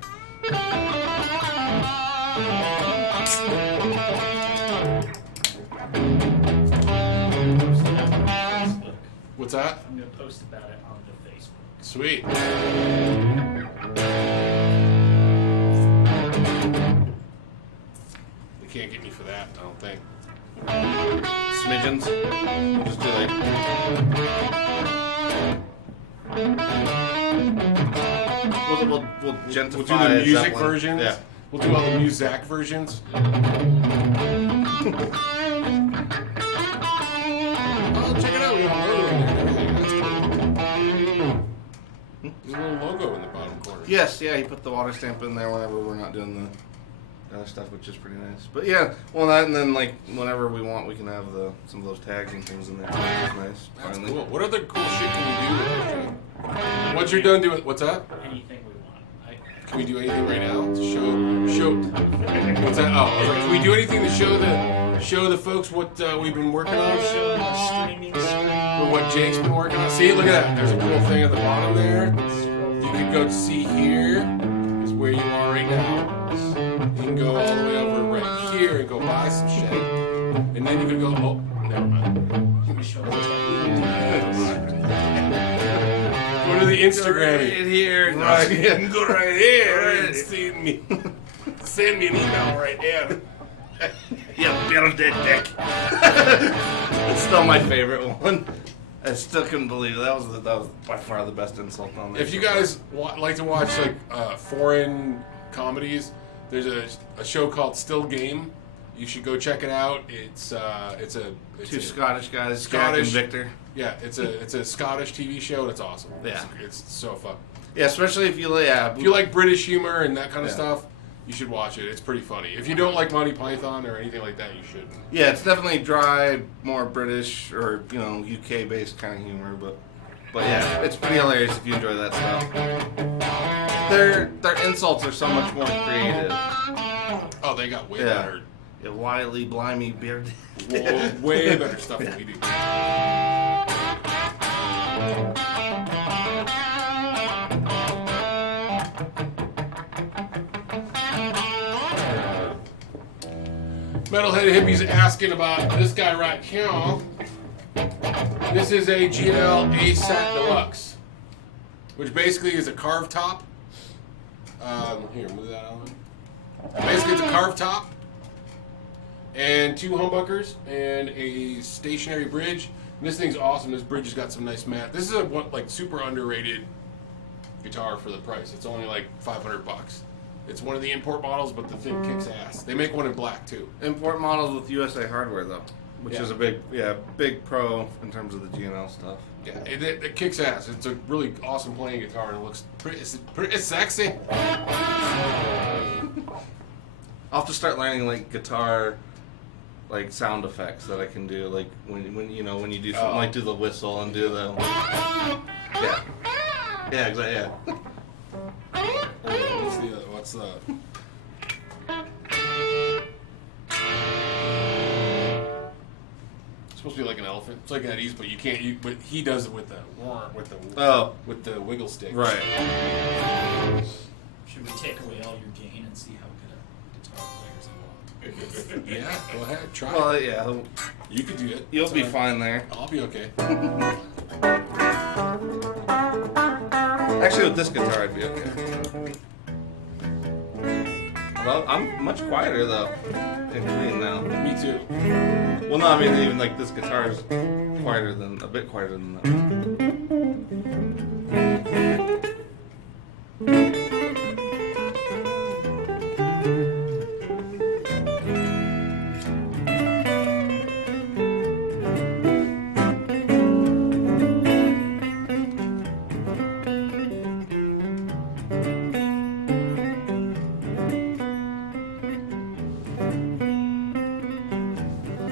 Post it on Facebook. What's that? I'm gonna post about it on the Facebook. Sweet. They can't get me for that, I don't think. Smidgens. Just do like. We'll gentrify. We'll do the music Zeppelin. versions. Yeah. We'll do all the music versions. Oh, check it out. We have a logo in there and everything. That's cool. There's a little logo in the bottom corner. Yes, yeah, he put the water stamp in there whenever we're not doing the other stuff, which is pretty nice. But yeah, well, that and then like whenever we want, we can have some of those tags and things in there. Which is nice. That's Finally. cool. What other cool shit can we do with this thing? Once you're done doing, what's that? Anything we want. Can we do anything right now to show? What's that? Oh, I was like, can we do anything to show the folks what we've been working on? Show them the streaming screen. Or what Jake's been working on. See, look at that. There's a cool thing at the bottom there. You could go to see here is where you are right now. You can go all the way over right here and go buy some shit. And then you can go, oh, never mind. Can we show them Go to the Instagram. Right here. Right, you can go right here Right. and send me an email right there. Yeah, build it, dick. It's still my favorite one. I still couldn't believe it. That was by far the best insult on there. If you guys like to watch like foreign comedies, there's a show called Still Game. You should go check it out. It's two Scottish guys, Jack and Scottish- Victor. Yeah, it's a Scottish TV show and it's awesome. Yeah. It's so fun. Yeah, especially if you If you like British humor and that kind of Yeah. stuff, you should watch it. It's pretty funny. If you don't like Monty Python or anything like that, you should. Yeah, it's definitely dry, more British or UK based kind of humor, but yeah, it's pretty hilarious if you enjoy that stuff. Their insults are so much more creative. Oh, they got way Yeah. better, Yeah, wily, blimey, beard. way better stuff than we do. Metalhead Metalhead Hippie's asking about this guy right here. This is a GL ASAT Deluxe, which basically is a carved top. Here, move that on. Basically, it's a carved top and 2 humbuckers and a stationary bridge. And this thing's awesome. This bridge has got some nice mat. This is a super underrated guitar for the price. It's only like $500. It's one of the import models, but the thing kicks ass. They make one in black too. Import models with USA hardware though, which is a big pro in terms of the GNL stuff. Yeah, it kicks ass. It's a really awesome playing guitar, and it looks pretty sexy. I'll have to start learning like guitar, like sound effects that I can do, like when you do something like do the whistle and do the yeah exactly yeah. What's the It's supposed to be like an elephant. It's like Eddie's, but you can't. But he does it with the wiggle stick. Right. Should we take away all your gain and see how good a guitar player's involved? Yeah, go ahead, try. Well, it. yeah, You could do it. you'll be fine there. I'll be okay. Actually, with this guitar, I'd be okay. Well, I'm much quieter though in clean now. Me too. Well, no, I mean even like this guitar is a bit quieter than that.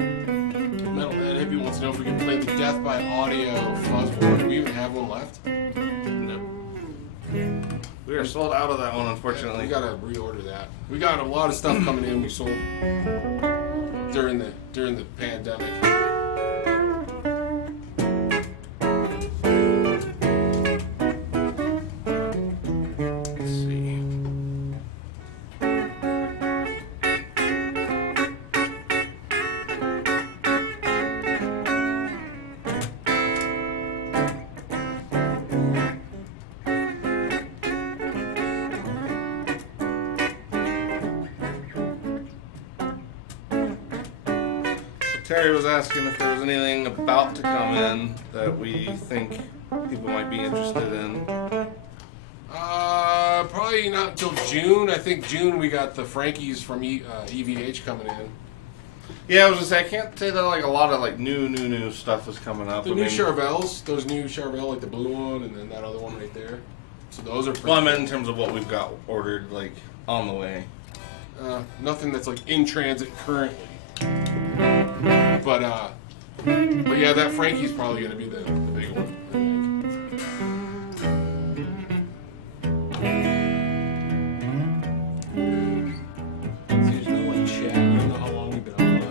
Metalhead Hippie wants to know if we can play the Death by Audio fuzzboard. Do we even have one left? No. We are sold out of that one, unfortunately. We gotta reorder that. We got a lot of stuff coming in. We sold during the pandemic. Let's see. Terry was asking if there was anything about to come in that we think people might be interested in. Probably not until June. I think June we got the Frankies from EVH coming in. Yeah, I was gonna say I can't say that like a lot of like new stuff is coming up. The new Charvels, those new Charvel, like the blue one, and then that other one right there. So those are pretty. Well, I meant in terms of what we've got ordered, like on the way. Nothing that's like in transit currently. But yeah, that Frankie's probably gonna be the big one. I think. So there's no like chat. You don't know how long we've been on that.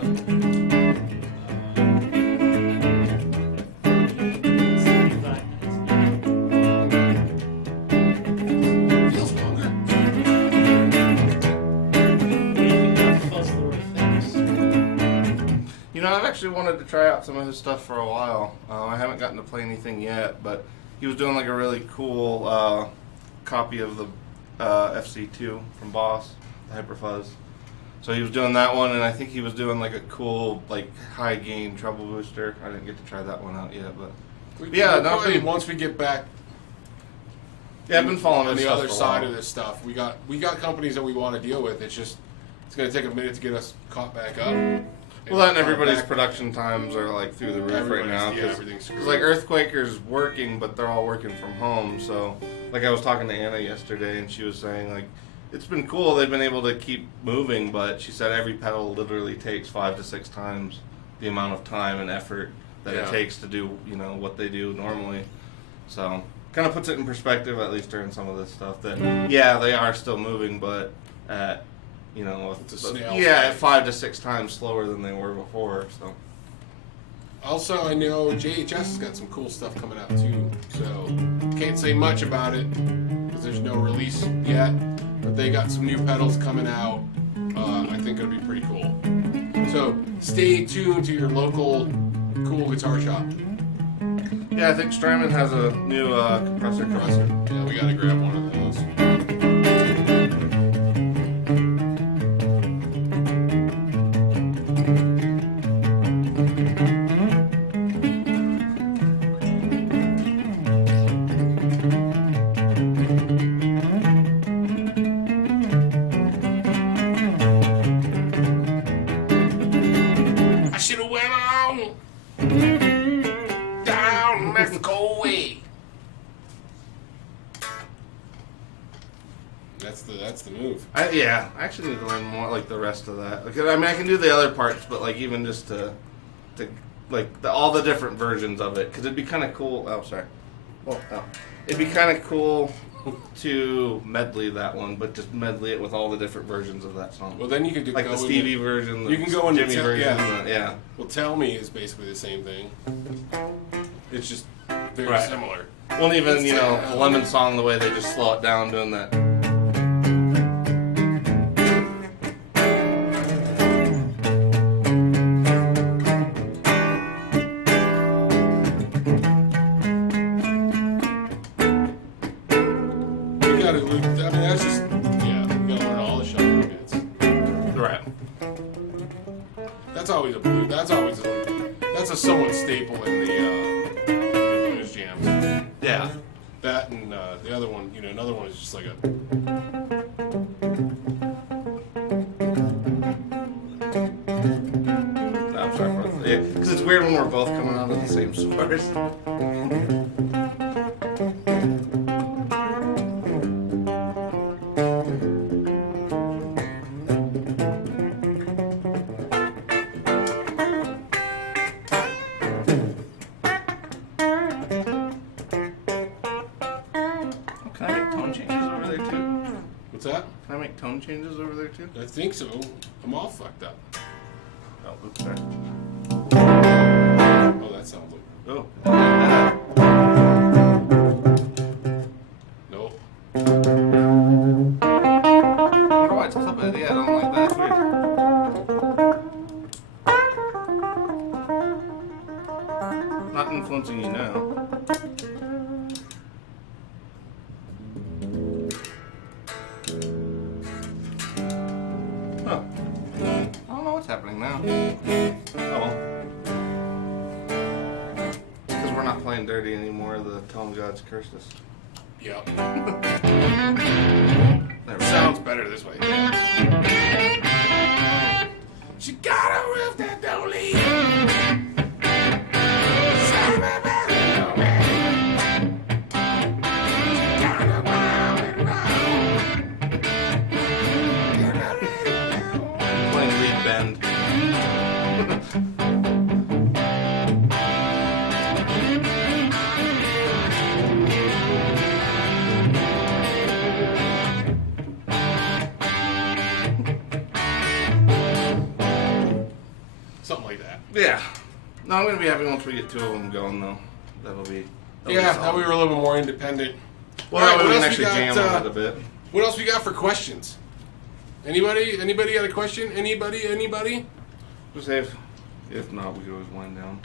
75 minutes. Feels longer. What do you think about Fuzzlord Effects? You know, I've actually wanted to try out some of his stuff for a while. I haven't gotten to play anything yet, but he was doing like a really cool copy of the FC2 from Boss, the Hyperfuzz. So he was doing that one, and I think he was doing like a cool like high gain treble booster. I didn't get to try that one out yet, but yeah, no, Probably once we get back yeah, I've been following on his the stuff other for a side while. of this stuff. We got companies that we want to deal with. It's gonna take a minute to get us caught back up. Well, that and everybody's production times are like through the roof right Everybody's- now. yeah, everything's Because screwed. like Earthquaker's working, but they're all working from home. So, like I was talking to Anna yesterday, and she was saying like it's been cool. They've been able to keep moving, but she said every pedal literally takes 5 to 6 times the amount of time and effort that it Yeah. takes to do what they do normally. So, kind of puts it in perspective, at least during some of this stuff. That yeah, they are still moving, but at It's a snail's at pace. 5 to 6 times slower than they were before. So. Also, I know JHS has got some cool stuff coming out too. So can't say much about it because there's no release yet. But they got some new pedals coming out. I think it'll be pretty cool. So stay tuned to your local cool guitar shop. Yeah, I think Strymon has a new compressor. Yeah, we gotta grab one of those. I should have went on down Mexico way. That's the move. I actually need to learn more like the rest of that. Like, I mean, I can do the other parts, but like even just to like all the different versions of it, because it'd be kind of cool. Oh, sorry. Well, no. It'd be kind of cool to medley that one, but just medley it with all the different versions of that song. Well, then you could do Like the Stevie version, the you can go into Jimmy version. Yeah. Well, Tell Me is basically the same thing. It's just very Right. similar. Well, even Let's a Lemon Song, the way they just slow it down doing that. You gotta. I mean, that's just you gotta learn all the shuffle bits. Right. That's always a blue. That's a somewhat staple in the blues jams. Yeah. That and the other one, another one is just like a. I'm sorry for that. Because it's weird when we're both coming out of the same source. Can I make tone changes over there too? What's that? Can I make tone changes over there too? I think so. I'm all fucked up. Oh, oops, sorry. Oh, that sounds like. Oh. Nope. I wonder why it's clipping. Yeah, I don't like that. It's weird. Not influencing you now. Huh. I don't know what's happening now. Oh well. Because we're not playing dirty anymore, the tone gods cursed us. Yep. There we go. Sounds better this way. She got a roof that don't leak. Playing lead bend. Something like that. Yeah. No, I'm gonna be happy once we get two of them going, though. That'll be Yeah, solid. now we were a little bit more independent. Well, All right, that way we what can else we actually got, jam on it a bit. What else we got for questions? Anybody got a question? Anybody? Just say if not, we can always wind down.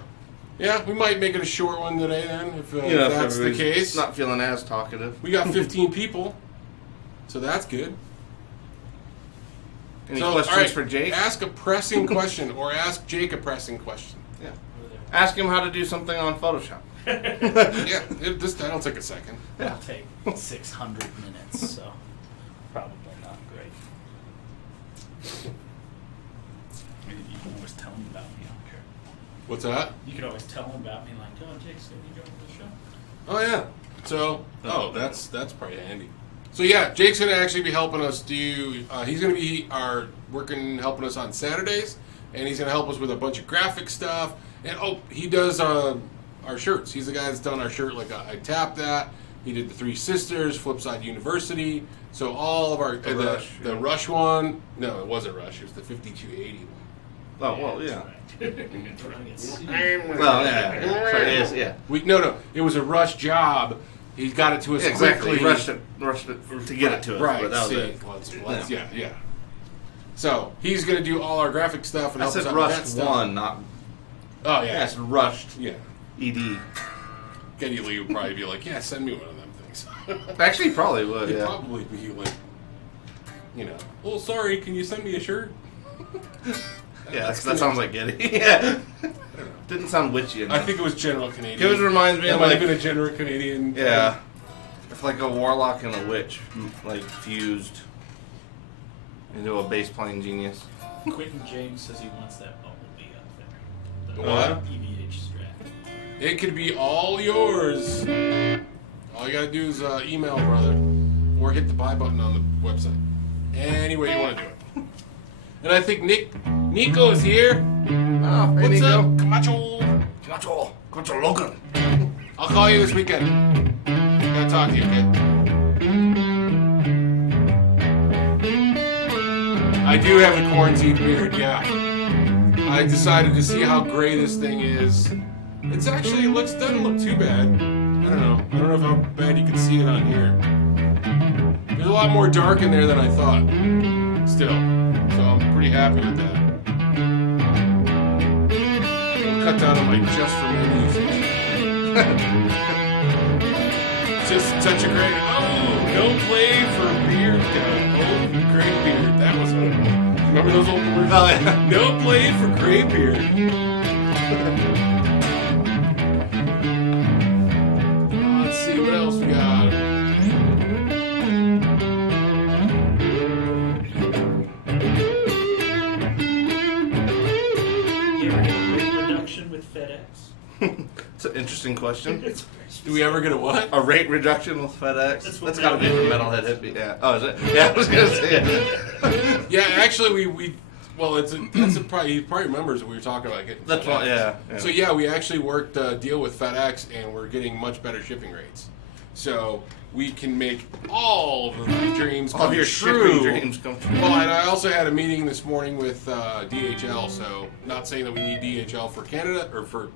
Yeah, we might make it a short one today then, if If that's the everybody's case. Not feeling as talkative. We got 15 people, so that's good. Any So, questions all right, for Jake? Ask a pressing question, or ask Jake a pressing question. Yeah. Ask him how to do something on Photoshop. Yeah, that'll take a second. It'll take 600 minutes, so probably not great. You can always tell him about me. I don't care. What's that? You can always tell him about me, like, oh, Jake's going to go to the show. Oh yeah. So, that's probably handy. So yeah, Jake's gonna actually be helping us do. He's gonna be helping us on Saturdays, and he's gonna help us with a bunch of graphic stuff. And he does our shirts. He's the guy that's done our shirt. Like I tapped that. He did the Three Sisters, Flipside University. So all of our Rush, the yeah. Rush one. No, it wasn't Rush. It was the 5280 one. Oh, well, yeah. That's right. Well, yeah. So it is, yeah. No. It was a Rush job. He got it to us Yeah, exactly. quickly. Rushed it to get it to us. Right. But that was see, it. yeah. So he's going to do all our graphic stuff and I help us said out with that rushed stuff. 1, not. Oh Yeah, I yeah, said rushed yeah. ED. Geddy Lee would probably be like, "Yeah, send me one of them things." Actually, he probably would. He'd Yeah. probably be like, "Oh, sorry, can you send me a shirt?" Yeah, That's that sounds like Getty. Yeah. Didn't sound witchy enough. I think it was General Canadian. It always reminds me It of might like, have been a General Canadian. yeah, if like a warlock and a witch like fused into a bass playing genius. Quentin James says he wants that bumblebee up there. The What? EVH strap. It could be all yours. All you gotta do is email, brother, or hit the buy button on the website. Any way you want to do it. And I think Nico is here. Oh, hey, What's Nico. up, Camacho? Camacho Logan. I'll call you this weekend. Gotta talk to you, okay? I do have the quarantine beard, yeah. I decided to see how gray this thing is. It's actually doesn't look too bad. I don't know if how bad you can see it on here. There's a lot more dark in there than I thought. Still, so I'm pretty happy with that. We'll cut down on my just for men usage. Just such a great. Oh, no play for beard down. Oh, great beard. That was remember those old words? Oh, yeah. No play for gray beard. Let's see what else we got. You ever get a rate reduction with FedEx? It's an interesting question. It's very Do we ever get a what? A rate reduction with FedEx? That's what That's got to be for Metalhead Hippie. Yeah. Oh, is it? Yeah, I was gonna say it. Yeah, actually, we well, he probably remembers that we were talking about getting. That's FedEx. what. Yeah. So yeah, we actually worked a deal with FedEx, and we're getting much better shipping rates. So we can make all of my dreams All come of your true. shipping dreams come true. Well, and I also had a meeting this morning with DHL. So not saying that we need DHL for Canada or for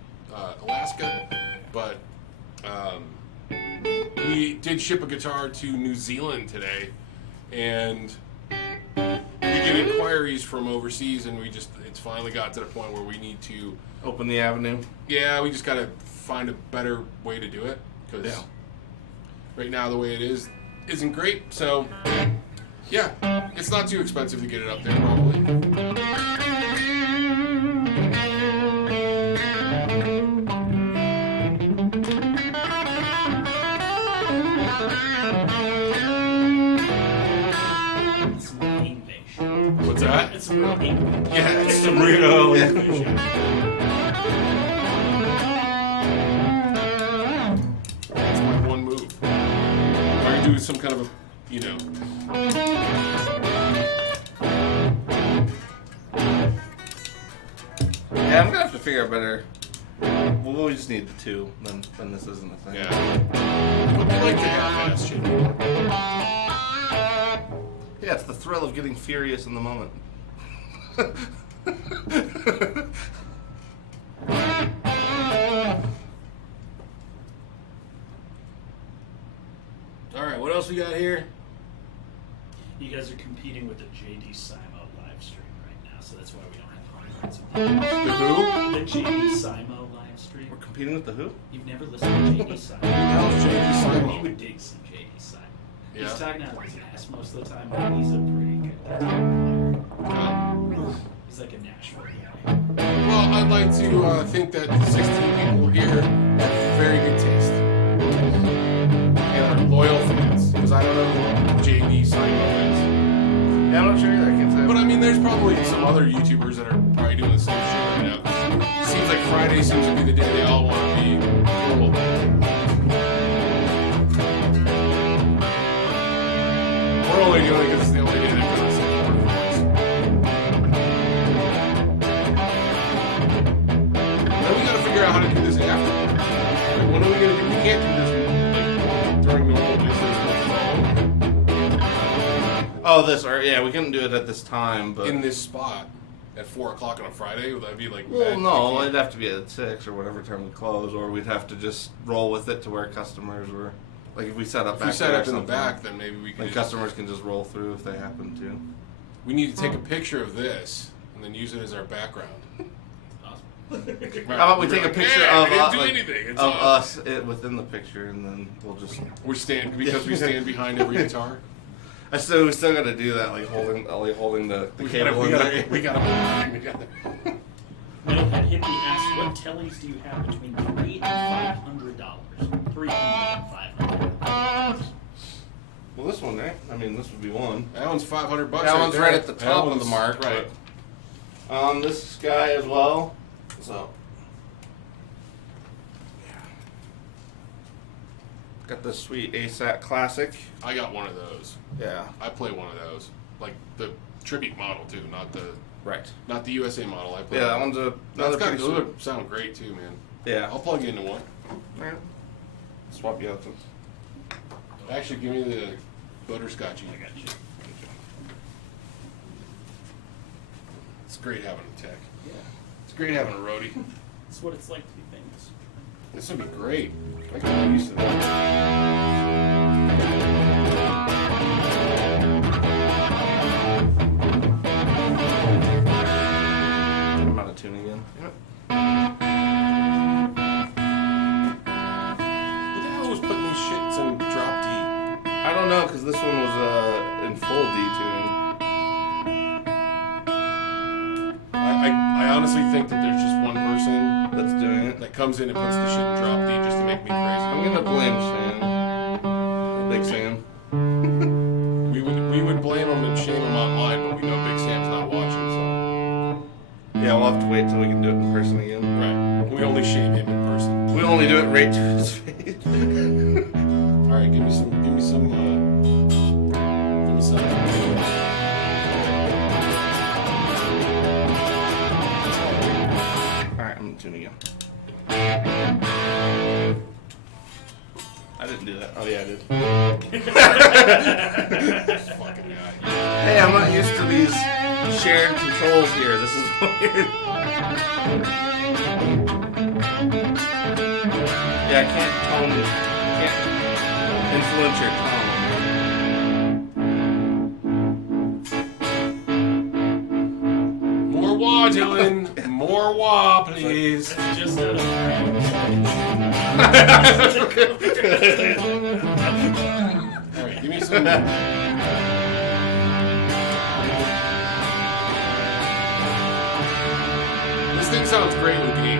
Alaska, but we did ship a guitar to New Zealand today, and we get inquiries from overseas, and it's finally got to the point where we need to. Open the avenue. Yeah, we just got to find a better way to do it, because right now the way it is isn't great. So yeah, it's not too expensive to get it up there, probably. It's some English. What's that? It's some real English. Yeah, it's some real. That's my one move. Or you do some kind of a, Yeah, I'm gonna have to figure out better. Well, we just need the two. Then this isn't a thing. yeah. I like the half-ass shit. Yeah, it's the thrill of getting furious in the moment. All right, what else we got here? You guys are competing with the JD Simo live stream right now, so that's why we don't have hundreds of The who? The JD Simo live stream. We're competing with the who? You've never listened to JD Simo. How's JD Simo? You would dig some JD Simo. Yeah. He's talking out of his ass most of the time, but he's a pretty good guitar player. He's like a Nashville guy. Well, I'd like to think that the 16 people here have very good taste. And are loyal fans, because I don't know who JD Simo is. Yeah, I'm not sure either. I can't say. But I mean, there's probably some other YouTubers that are probably doing the same shit right now. Seems like Friday seems to be the day they all want to be cool. We're only doing it because it's the only day that does it. Then we gotta figure out how to do this afterwards. Like, what are we gonna do? We can't do this like, during normal business. Oh, this, or yeah, we couldn't do it at this time, but. In this spot at 4 o'clock on a Friday, would that be like? Well, bad? no, it'd have to be at 6 or whatever time we close, or we'd have to just roll with it to where customers were. Like if we set up If back we set there up or in the something, back, then maybe we can. then customers can just roll through if they happen to. We need to take a picture of this and then use it as our background. Awesome. Right. How about we We'll be take a like, picture "Yeah, of we didn't us, do like, anything. It's of awesome." us within the picture, and then we'll just. We stand behind every guitar. We still got to do that, like holding the cable. We in there. gotta put mine together. Metalhead Hippie asks, what tellies do you have between $300 and $500? $300 and $500. Well, this one, right? I mean, this would be one. That one's $500. That one's there. right at the That top of one's- the mark. Right. But, this guy as well. So. Got the sweet ASAT Classic. I got one of those. Yeah. I play one of those, like the tribute model too, not the USA model. I play. Yeah, that one's another That's pretty those sweet. sound great too, man. Yeah. I'll plug you into one. Yeah. Swap you out. Actually, give me the butterscotchy. I got you. It's great having a tech. Yeah. It's great having a roadie. That's what it's like to be famous. This would be great. I can get used to that. I'm out of tune again. Yep. Who the hell was putting these shits in drop D? I don't know, because this one was in full D tuning. I honestly think that there's just one person That's doing it. that comes in and puts the shit in drop D just to make me I'm crazy. gonna blame Sam. Big Sam. We would blame him and shame him online, but we know Big Sam's not watching, Yeah, we'll have to wait till we can do it in person again. so right. We only shame him in person. We only do it right to his face. All right, give me some. Alright, I'm tuning again. I didn't do that. Oh yeah, I did. Fucking guy. Hey, I'm not used to these shared controls here. This is weird. Yeah, I can't tone it. Can't influence your tone. More wah, Dylan. More wah, please. That's just out of All right, give me some. This thing sounds great with game.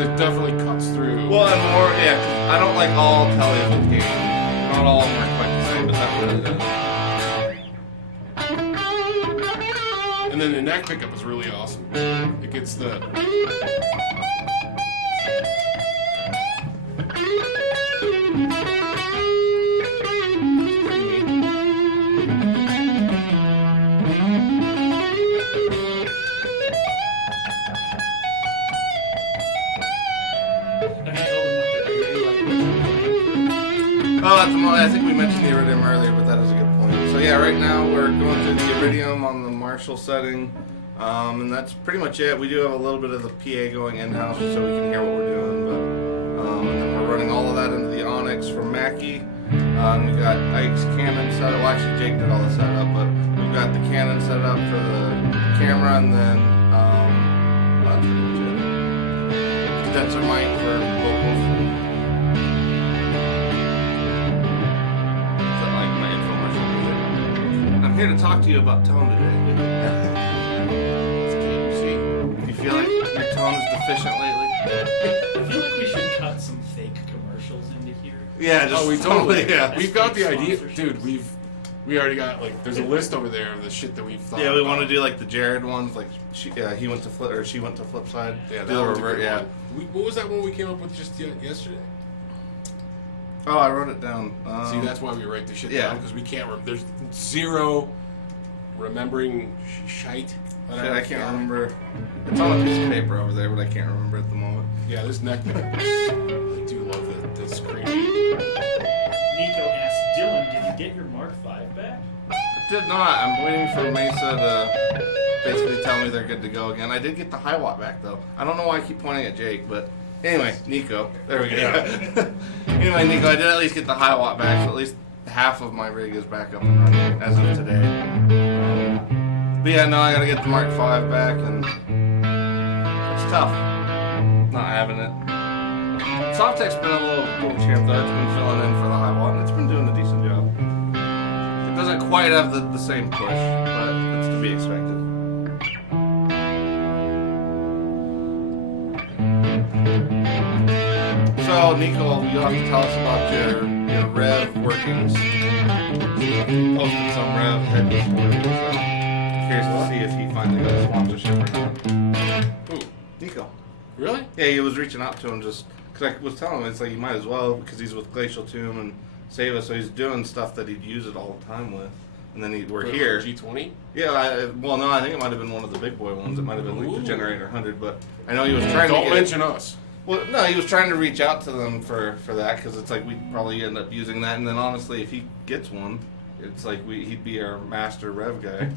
It definitely cuts through. Well, and more, yeah, 'cause I don't like all tellies with games. Not all of them are quite the same, but that really does. And then the neck pickup is really awesome. It gets the. Oh, at the moment, I think we mentioned the Iridium earlier, but that is a good point. So yeah, right now we're going through the Iridium on the Marshall setting, and that's pretty much it. We do have a little bit of the PA going in-house so we can hear what we're doing, but and then we're running all of that into the Onyx from Mackie. We got Ike's Canon set up. Well, actually, Jake did all the setup, but we've got the Canon set up for the camera, and then that's pretty much it. Condenser mic for vocals. I'm here to talk to you about tone today. Do you feel like your tone is deficient lately? I feel like we should cut some fake commercials into here. Yeah, just Oh, we totally. yeah. We've got the idea, Sponsorships. dude. We already got like. There's a list over there of the shit that we've thought. Yeah, we want to about. do like the Jared ones, like he went to flip or she went to Flipside. Yeah, Do that the was a revert, good yeah. one. What was that one we came up with just yesterday? Oh, I wrote it down. See, that's why we write the shit yeah. down because we can't. There's zero remembering shite. shit, I can't remember. It's on a piece of paper over there, but I can't remember at the moment. Yeah, this neck pickup. I do love the screen. Nico asks, Dylan, did you get your Mark V back? I did not. I'm waiting for Mesa to basically tell me they're good to go again. I did get the high watt back though. I don't know why I keep pointing at Jake, but anyway, Nico. There we go. Anyway, Nico, I did at least get the high watt back, so at least half of my rig is back up and running as of today. But yeah, no, I gotta get the Mark V back, and it's tough not having it. Softtech's been a little champ though. It's been filling in for the high watt, and it's been doing a decent job. It doesn't quite have the same push, but it's to be expected. So, Nico, you'll have to tell us about your rev workings. Posted some rev headless stories. So curious to see if he finally got a sponsorship or not. Who? Nico. Really? Yeah, he was reaching out to him just because I was telling him it's like you might as well because he's with Glacial Tomb and Sava, so he's doing stuff that he'd use it all the time with. And then we're For here. G20? Yeah, I think it might have been one of the big boy ones. It might have been like the Generator 100, but I know he was trying to Don't get mention us. Well, no, he was trying to reach out to them for that because it's like we'd probably end up using that. And then honestly, if he gets one, it's like he'd be our master rev guy.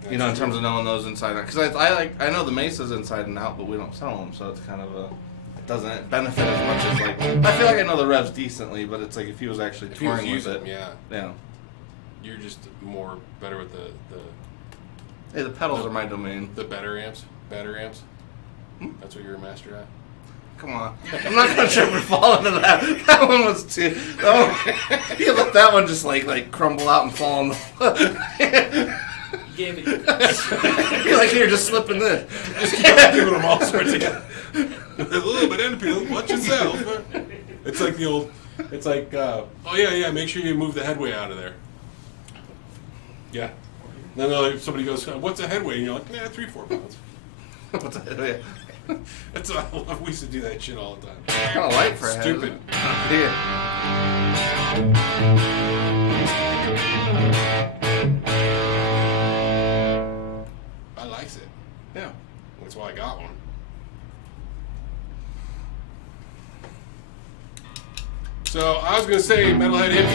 That's You know, in true. terms of knowing those inside out. Because I know the Mesas inside and out, but we don't sell them, so it's kind of it doesn't benefit as much as like I feel like I know the revs decently, but it's like if he was actually If he was touring with using it, them, yeah. yeah. You're just more better with the Hey, the pedals are my domain. better amps. Better amps. That's what you're a master at. Come on, I'm not gonna try to fall into that. That one was too. You let that one just like crumble out and fall on the foot. You gave it. You're like, here, just slip in this. Just keep giving them all sorts of. A little bit infield. Watch yourself. It's like the old. It's like, oh yeah. Make sure you move the headway out of there. Yeah. Then somebody goes, "What's a headway?" And you're like, "Nah, 3-4 pounds." What's that? Yeah. That's all. We used to do that shit all the time. It's kind of light for a head. Stupid. Yeah. I likes it. Yeah. That's why I got one. So I was gonna say, Metalhead Hippie,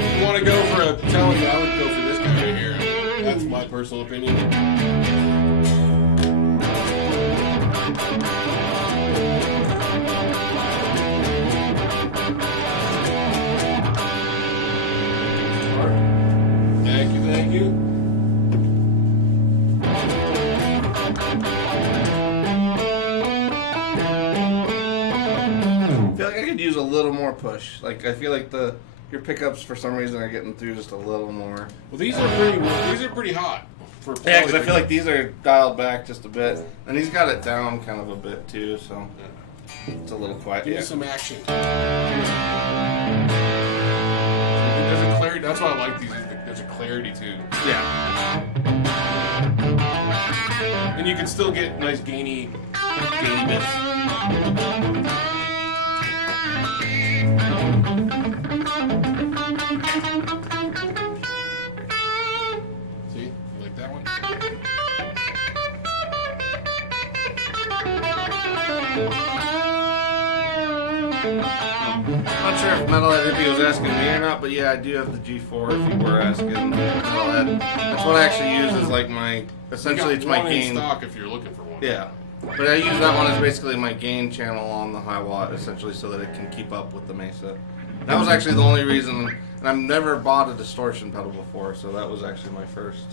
if you want to go for a Metallica, I would go for this guy right here. That's my personal opinion. Thank you. I feel like I could use a little more push. Like I feel like your pickups for some reason are getting through just a little more. Well, these are pretty hot. For Yeah, because I feel like these are dialed back just a bit, and he's got it down kind of a bit too, so it's a little quiet. Give Yeah. me some action. There's a clarity. That's why I like these. There's a clarity to, Yeah. and you can still get nice gainy bits. See, you like that one? Not sure if Metalhead Hippie was asking me or not, but yeah, I do have the G4 if you were asking Metalhead. That's what I actually use as like my, essentially it's my one in gain. stock if you're looking for one. Yeah. But I use that one as basically my gain channel on the high watt, essentially so that it can keep up with the Mesa. That was actually the only reason, and I've never bought a distortion pedal before, so that was actually my first.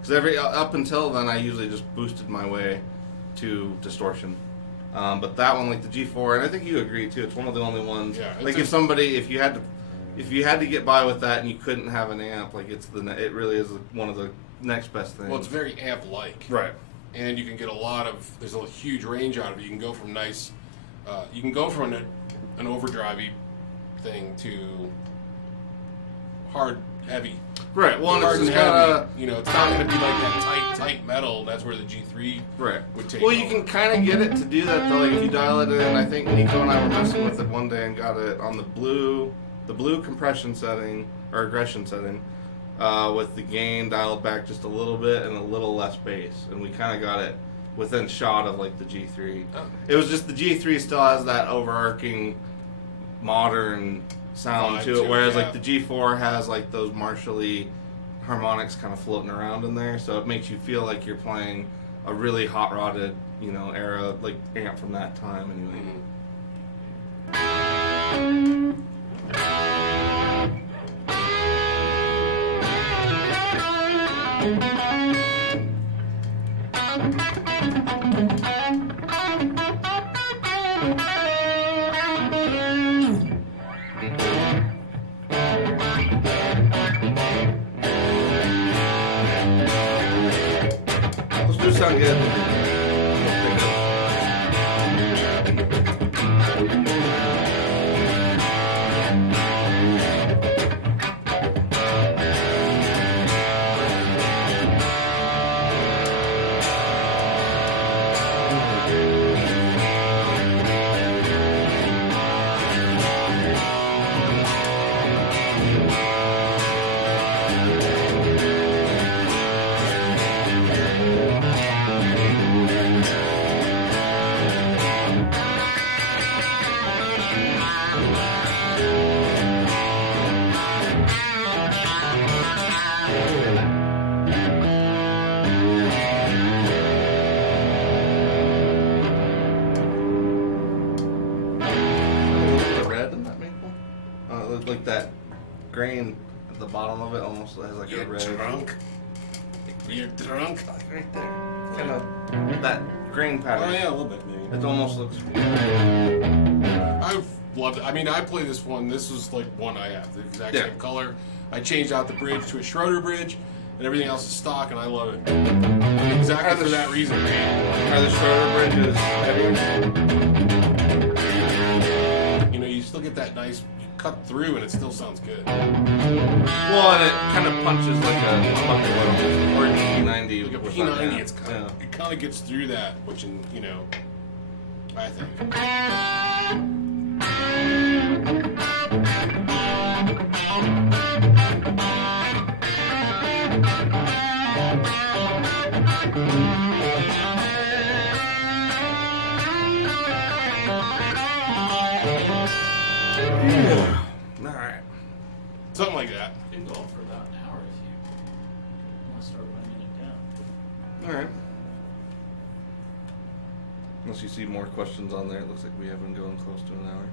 Because up until then, I usually just boosted my way to distortion. But that one, like the G4, and I think you agree too, it's one of the only ones. Yeah, Like if you had to get by with that and you couldn't have an amp, like it really is one of the next best things. Well, it's very amp-like. Right. And you can get there's a huge range out of it. You can go from you can go from an overdrivey thing to hard, heavy. Right. Well, Hard it's and got heavy. It's not going to be like that tight metal. That's where the G3 right. would take. Well, you over. can kind of get it to do that though. Like if you dial it in, I think Nico and I were messing with it one day and got it on the blue compression setting or aggression setting, with the gain dialed back just a little bit and a little less bass, and we kind of got it within shot of like the G3. Oh. It was just the G3 still has that overarching modern sound Vibe to to it, it, whereas yeah. like the G4 has like those Marshall-y harmonics kind of floating around in there, so it makes you feel like you're playing a really hot rodded, era like amp from that time anyway. Mhm. like that grain at the bottom of it almost has like You're a red. drunk. You're drunk. Like right there. Kind of that grain pattern. Oh yeah, a little bit maybe. It almost looks weird. I've loved it. I mean, I play this one. This was like one I have, the exact Yeah. same color. I changed out the bridge to a Schroeder bridge, and everything else is stock, and I love it. Exactly for that reason. Are the Schroeder bridges heavier? You know, you still get that nice you cut through, and it still sounds good. Well, and it kind of punches like a bucket load or a P90. Like a with P90, that, it's kind yeah. of, it kind of gets through that, which, you know, I think. Alright. Something like that. Been going for about an hour if you want to start winding it down. Alright. Unless you see more questions on there, it looks like we have been going close to an hour.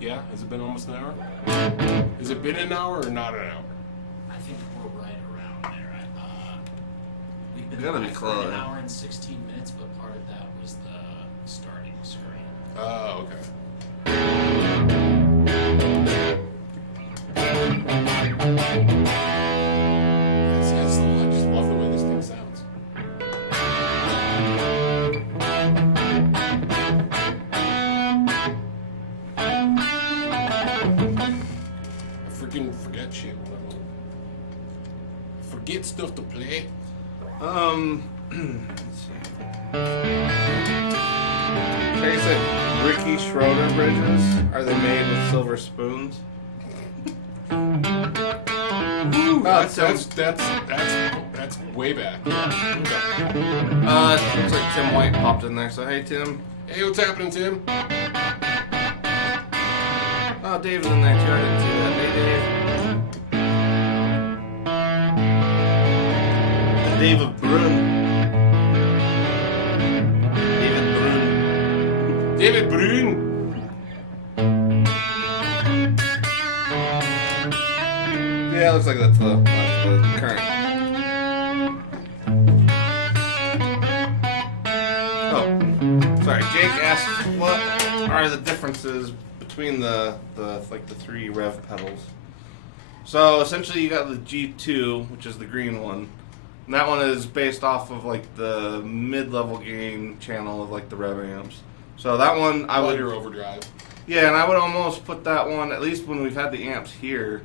Yeah, has it been almost an hour? Has it been an hour or not an hour? I think we're right around there. We've been We gotta be live for close. an hour and 16 minutes, but part of that was the starting screen. Oh, okay. I just love the way this thing sounds. I freaking forget shit when I'm on. Forget stuff to play. Let's see. Trey said Ricky Schroeder bridges. Are they made with silver spoons? That's way back. Looks like Tim White popped in there. So hey Tim. Hey, what's happening, Tim? Oh, Dave's in there too. I didn't see that. Hey Dave. Dave of Brun. David Brun. Yeah, it looks like that's the current. Oh, sorry. Jake asked, what are the differences between the three rev pedals? So essentially, you got the G2, which is the green one. And that one is based off of like the mid-level gain channel of like the rev amps. So that one I would overdrive. Yeah, and I would almost put that one, at least when we've had the amps here,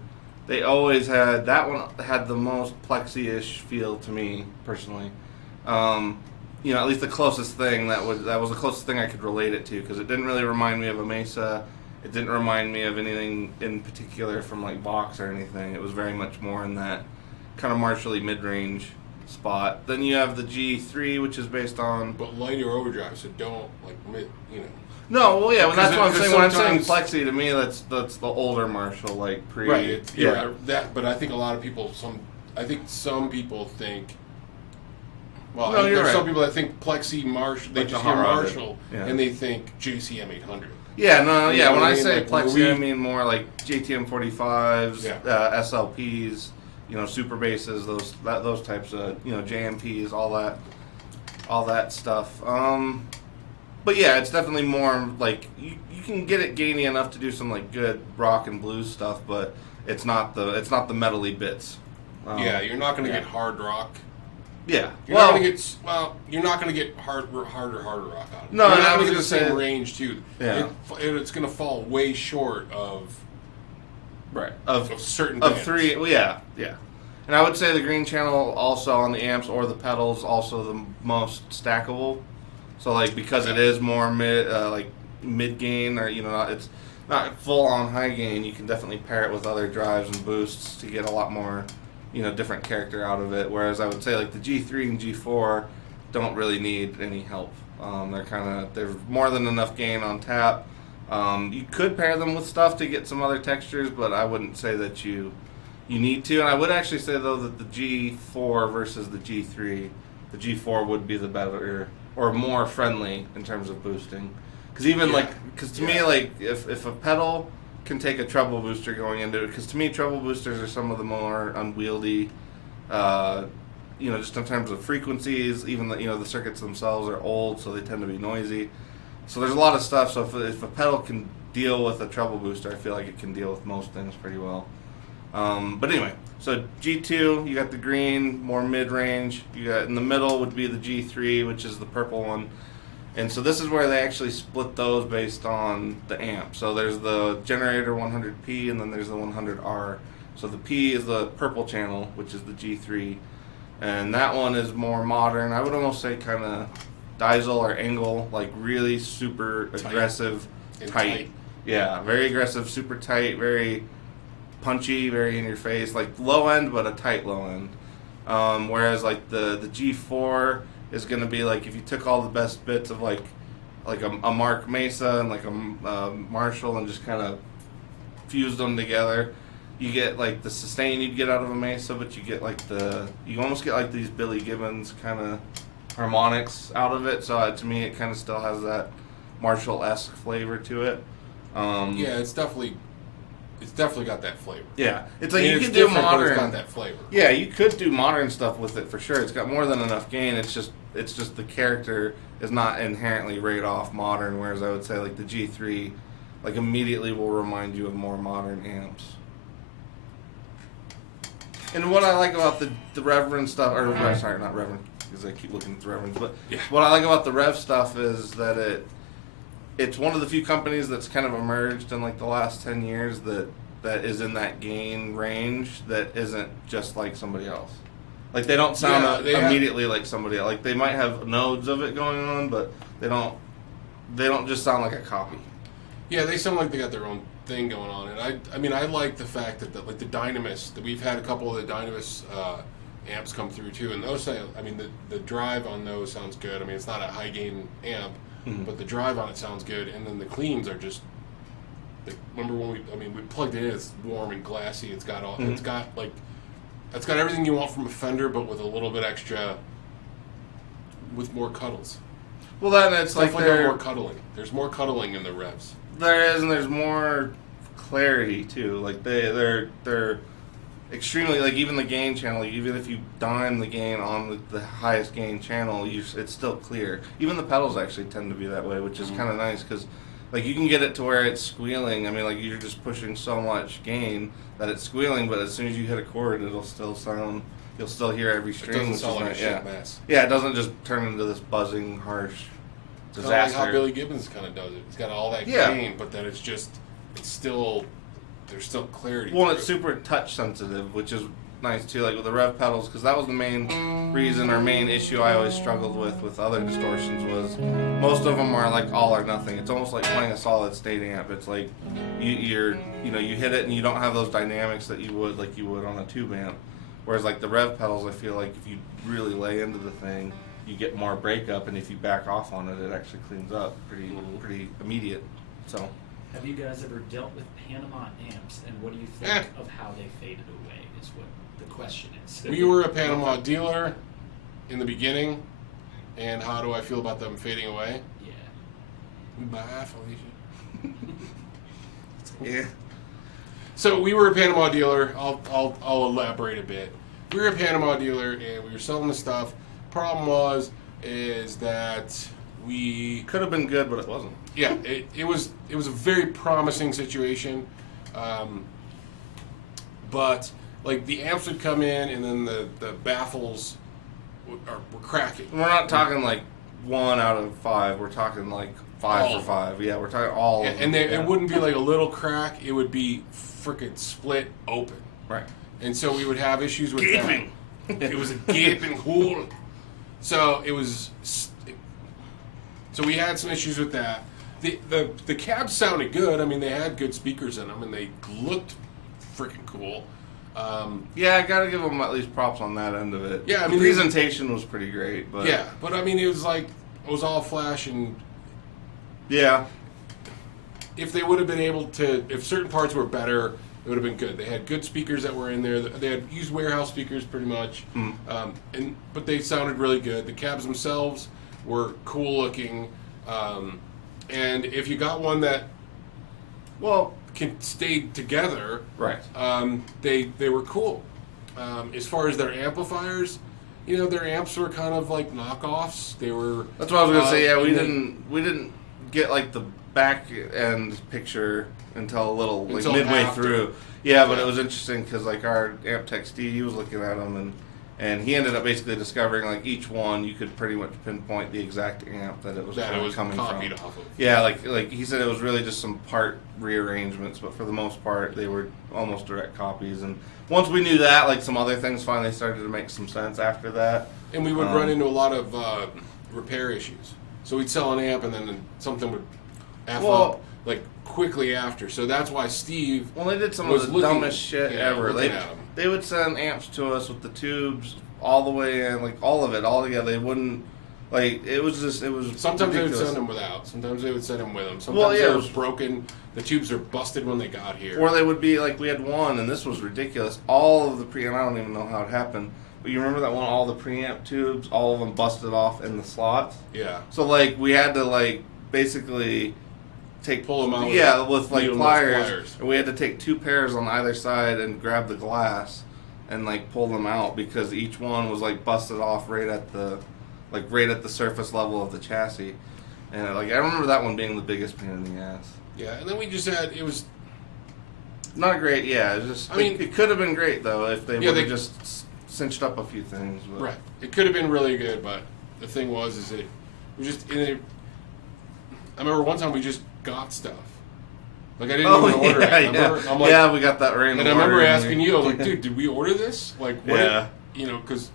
they always had, that one had the most plexi-ish feel to me, personally. You know, at least the closest thing, that was the closest thing I could relate it to, because it didn't really remind me of a Mesa. It didn't remind me of anything in particular from like Vox or anything. It was very much more in that kind of Marshall-y mid-range spot. Then you have the G3, which is based on... But linear overdrive, so don't, you know. No, well, yeah, that's what I'm saying. When I'm saying sometimes- plexi, to me, that's the older Marshall, like pre. Right. Yeah. That, but I think a lot of people, some people think. Well, No, you're there's right. some people that think Plexi Marshall. They Like just the hear hot rodded. Marshall Yeah. and they think JCM 800. Yeah, no, You yeah. know When what I I mean? say Like, plexi, I mean more like JTM 45s, Yeah. SLPs, you know, super basses, those types of, you know, JMPs, all that stuff. But yeah, it's definitely more like you can get it gainy enough to do some like good rock and blues stuff, but it's not the metally bits. Yeah, you're not going to yeah. get hard rock. Yeah. You're not going to get harder rock out of it. No, you're and not I going was to get the gonna same say- range too. Yeah. It's going to fall way short of Right. certain Of bands. three, well, yeah. And I would say the green channel also on the amps or the pedals also the most stackable. So like because it is more mid gain, or you know, it's not full on high gain, you can definitely pair it with other drives and boosts to get a lot more, you know, different character out of it. Whereas I would say like the G3 and G4 don't really need any help. They're more than enough gain on tap. You could pair them with stuff to get some other textures, but I wouldn't say that you need to. And I would actually say though that the G4 versus the G3, the G4 would be the better or more friendly in terms of boosting. Because to me, like if a pedal can take a treble booster going into it, because to me treble boosters are some of the more unwieldy, just in terms of frequencies. Even the circuits themselves are old, so they tend to be noisy. So there's a lot of stuff. So if a pedal can deal with a treble booster, I feel like it can deal with most things pretty well. But anyway, so G2, you got the green, more mid-range. You got in the middle would be the G3, which is the purple one. And so this is where they actually split those based on the amp. So there's the generator 100P, and then there's the 100R. So the P is the purple channel, which is the G3. And that one is more modern. I would almost say kind of diesel or angle, like really super aggressive, tight. Yeah, very aggressive, super tight, very punchy, very in your face, like low end, but a tight low end. Whereas like the G4 is going to be like if you took all the best bits of like a Mark Mesa and like a Marshall and just kind of fused them together, you get like the sustain you'd get out of a Mesa, but you get like you almost get like these Billy Gibbons kind of harmonics out of it. So to me, it kind of still has that Marshall-esque flavor to it. Yeah, it's definitely got that flavor. Yeah, it's like I mean, you it's could do different, but modern. it's got that flavor. Yeah, you could do modern stuff with it for sure. It's got more than enough gain. It's just the character is not inherently right off modern. Whereas I would say like the G3, like immediately will remind you of more modern amps. And what I like about the Reverend stuff, sorry, not Reverend, because I keep looking at the Reverends, but Yeah. what I like about the Rev stuff is that it's one of the few companies that's kind of emerged in like the last 10 years that is in that gain range that isn't just like somebody else. Like they don't sound immediately like somebody else. Like they might have nodes of it going on, but they don't just sound like a copy. Yeah, they sound like they got their own thing going on, and I mean I like the fact that like the Dynamis, that we've had a couple of the Dynamis amps come through too, and those sound, I mean the drive on those sounds good. I mean it's not a high gain amp, but the drive on it sounds good, and then the cleans are just. Remember when we plugged it in? It's warm and glassy. It's got it's got everything you want from a Fender, but with a little bit extra, with more cuddles. Well, then it's like more cuddling. There's more cuddling in the revs. There is, and there's more clarity too. Like they're extremely, like even the gain channel. Even if you dime the gain on the highest gain channel, it's still clear. Even the pedals actually tend to be that way, which is kind of nice because. Like you can get it to where it's squealing. I mean, like you're just pushing so much gain that it's squealing, but as soon as you hit a chord, it'll still sound. You'll still hear every string. It doesn't sound like a shit mess. Yeah, it doesn't just turn into this buzzing, harsh disaster. Kind of like how Billy Gibbons kind of does it. It's got all that gain, but then there's still clarity. Well, it's super touch sensitive, which is nice too. Like with the rev pedals, because that was the main reason or main issue I always struggled with other distortions was most of them are like all or nothing. It's almost like playing a solid state amp. It's like you hit it and you don't have those dynamics that you would on a tube amp. Whereas like the rev pedals, I feel like if you really lay into the thing, you get more breakup, and if you back off on it, it actually cleans up pretty immediate. So. Have you guys ever dealt with Panama amps, and what do you think of how they faded away? Is what the question is. We were a Panama dealer in the beginning, and how do I feel about them fading away? Yeah. Bye, Felicia. Yeah. So we were a Panama dealer. I'll elaborate a bit. We were a Panama dealer, and we were selling the stuff. Problem is that we Could have been good, but it wasn't. Yeah, it was a very promising situation, but like the amps would come in and then the baffles were cracking. We're not talking like 1 out of 5. We're talking like 5 for 5. Yeah, we're talking all. Yeah, of and them. it wouldn't be like a little crack; it would be freaking split open. Right. And so we would have issues with gaping. It was a gaping hole. So it was. So we had some issues with that. The cabs sounded good. I mean, they had good speakers in them, and they looked freaking cool. Yeah, I gotta give them at least props on that end of it. Yeah, I mean, the presentation was pretty great, but yeah, but I mean, it was all flash, and yeah, if they would have been able to, if certain parts were better, it would have been good. They had good speakers that were in there. They had used warehouse speakers pretty much, but they sounded really good. The cabs themselves were cool looking, and if you got one that, well, stayed together. Right. They were cool. As far as their amplifiers, their amps were kind of like knockoffs. They were. That's what I was gonna say. Yeah, we and didn't get like the back end picture until a little like Until midway after. through. Yeah, but it was interesting because like our amp tech Steve, he was looking at them and he ended up basically discovering like each one you could pretty much pinpoint the exact amp that it was, that kinda it was coming copied from. off of. Yeah, like he said, it was really just some part rearrangements, but for the most part, they were almost direct copies. And once we knew that, like some other things finally started to make some sense after that. And we would run into a lot of repair issues. So we'd sell an amp and then something would F up like quickly after. So that's why Steve. Well, they did some was of the looking- dumbest shit yeah, ever. looking at 'em. They would send amps to us with the tubes all the way in, like all of it, all together. They wouldn't, like, it was Sometimes they would ridiculous. send them without. Sometimes they would send them with them. Sometimes Well, yeah, they it were was- broken. The tubes are busted when they got here. Or they would be, like, we had one, and this was ridiculous. All of the preamp, I don't even know how it happened, but you remember that one, all the preamp tubes, all of them busted off in the slots? Yeah. So, like, we had to, like, basically Pull them out. Yeah, with like needle-nose pliers. And we had to take 2 pairs on either side and grab the glass and like pull them out because each one was like busted off right at the surface level of the chassis. And like I remember that one being the biggest pain in the ass. Yeah, and then we just had it was. Not great, yeah. It just I mean, it could have been great though if they Yeah, would have they- just cinched up a few things. But. Right. It could have been really good, but the thing was it was just in it. I remember one time we just got stuff. Like I didn't even order it. Remember? I'm like, yeah, we got that random. and I remember order in asking there. you, I was like, dude, did we order this? Like, what? Yeah. Because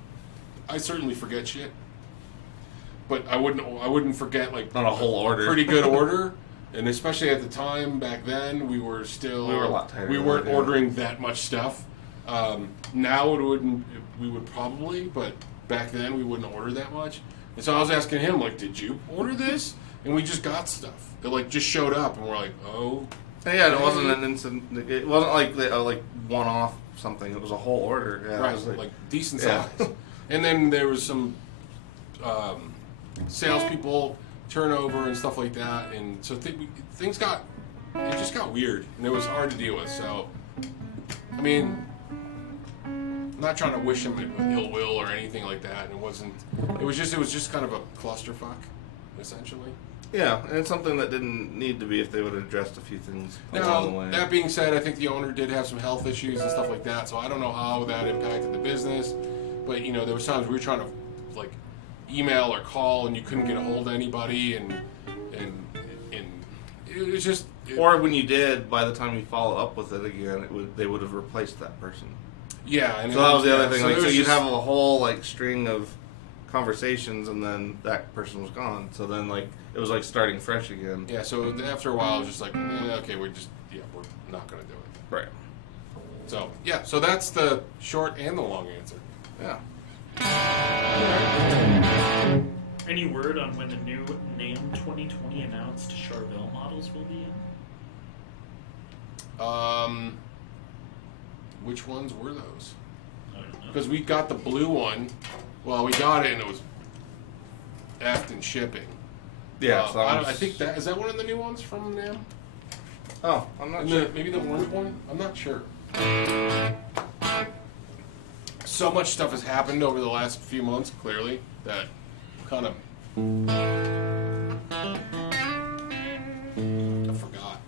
I certainly forget shit. But I wouldn't forget like Not a whole order. pretty good order, and especially at the time back then, we were a lot tighter We than weren't that, yeah. ordering that much stuff. Now we would probably, but back then we wouldn't order that much. And so I was asking him, like, did you order this? And we just got stuff. It like just showed up, and we're like, oh. Yeah, it wasn't an instant. It wasn't like like one off something. It was a whole order. Yeah, Right, it was like decent yeah. size. And then there was some salespeople turnover and stuff like that, and so things got just got weird, and it was hard to deal with. So, I mean, I'm not trying to wish him ill will or anything like that. And it was just kind of a clusterfuck, essentially. Yeah, and it's something that didn't need to be if they would have addressed a few things along the Now, way. that being said, I think the owner did have some health issues and stuff like that, so I don't know how that impacted the business. But, there was times we were trying to, like, email or call, and you couldn't get a hold of anybody, and it was just... Or when you did, by the time you follow up with it again, they would have replaced that person. Yeah. And So that was the other thing. So, Like, it so was you'd just- have a whole like string of conversations, and then that person was gone. So then like it was like starting fresh again. Yeah, so after a while, it was just like, okay, we're not going to do it. Right. So, yeah, so that's the short and the long answer. Yeah. Any word on when the new NAMM 2020 announced Charvel models will be in? Which ones were those? I don't know. Because we got the blue one. Well, we got it and it was effed in shipping. Yeah. So I think that is that one of the new ones from NAMM? Oh, I'm not sure. Maybe the orange one? I'm not sure. So much stuff has happened over the last few months, clearly, that kind of I forgot.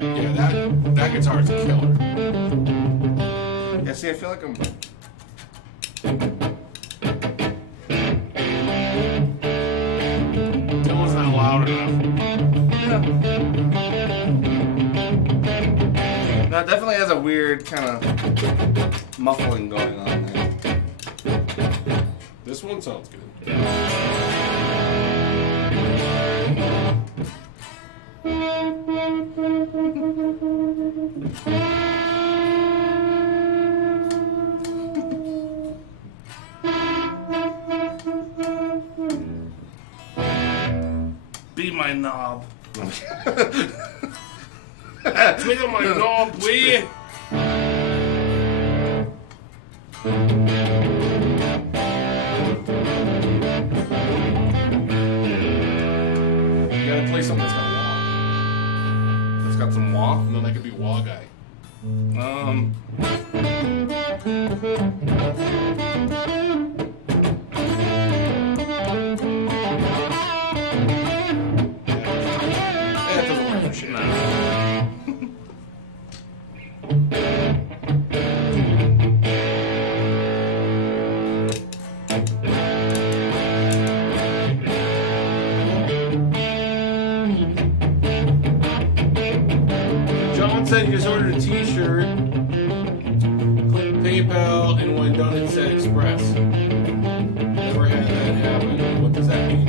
Yeah, that guitar's a killer. Yeah. See, I feel like I'm. That one's not loud enough. No, it definitely has a weird kind of muffling going on there. This one sounds good. Be my knob. Twiddle my knob, will you? You gotta play something that's got wah. It's got some wah. And then that could be wah guy. That doesn't work for shit. John said he just ordered a t-shirt. Click PayPal, and when done, it said Express. Never had that happen. What does that mean?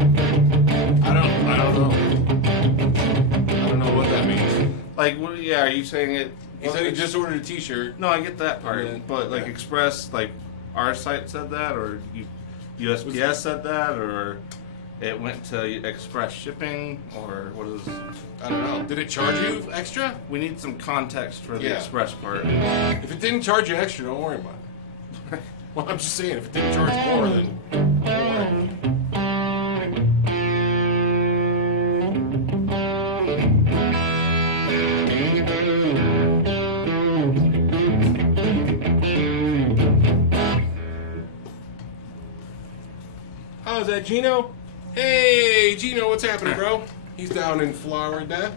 I don't know. I don't know what that means. Like, what, yeah, are you saying it? He said he just ordered a t-shirt. No, I get that part. Yeah. But, like, Yeah. Express, like, our site said that, or USPS said that, or it went to Express shipping, or what is... I don't know. Did it charge you extra? We need some context for the Yeah. Express part. If it didn't charge you extra, don't worry about it. Well, I'm just saying, if it didn't charge more, then don't worry. Oh, is that Gino? Hey, Gino, what's happening, bro? He's down in Florida.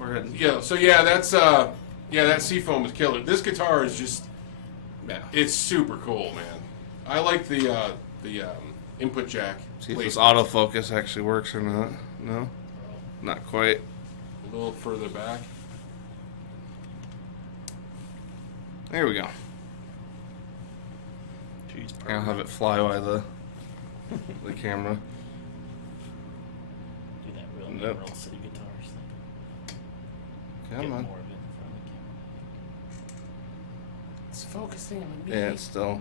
We're heading. Yeah, so yeah, that's that Seafoam is killer. This guitar is just, Yeah. it's super cool, man. I like the input jack. See if this placement. autofocus actually works or not. No? Not quite. A little further back. There we go. Jeez, I'll have it fly by the camera. do that real Nope. Emerald City Guitars thing. Come Get on. more of it in front of It's focusing on me. Yeah, it's still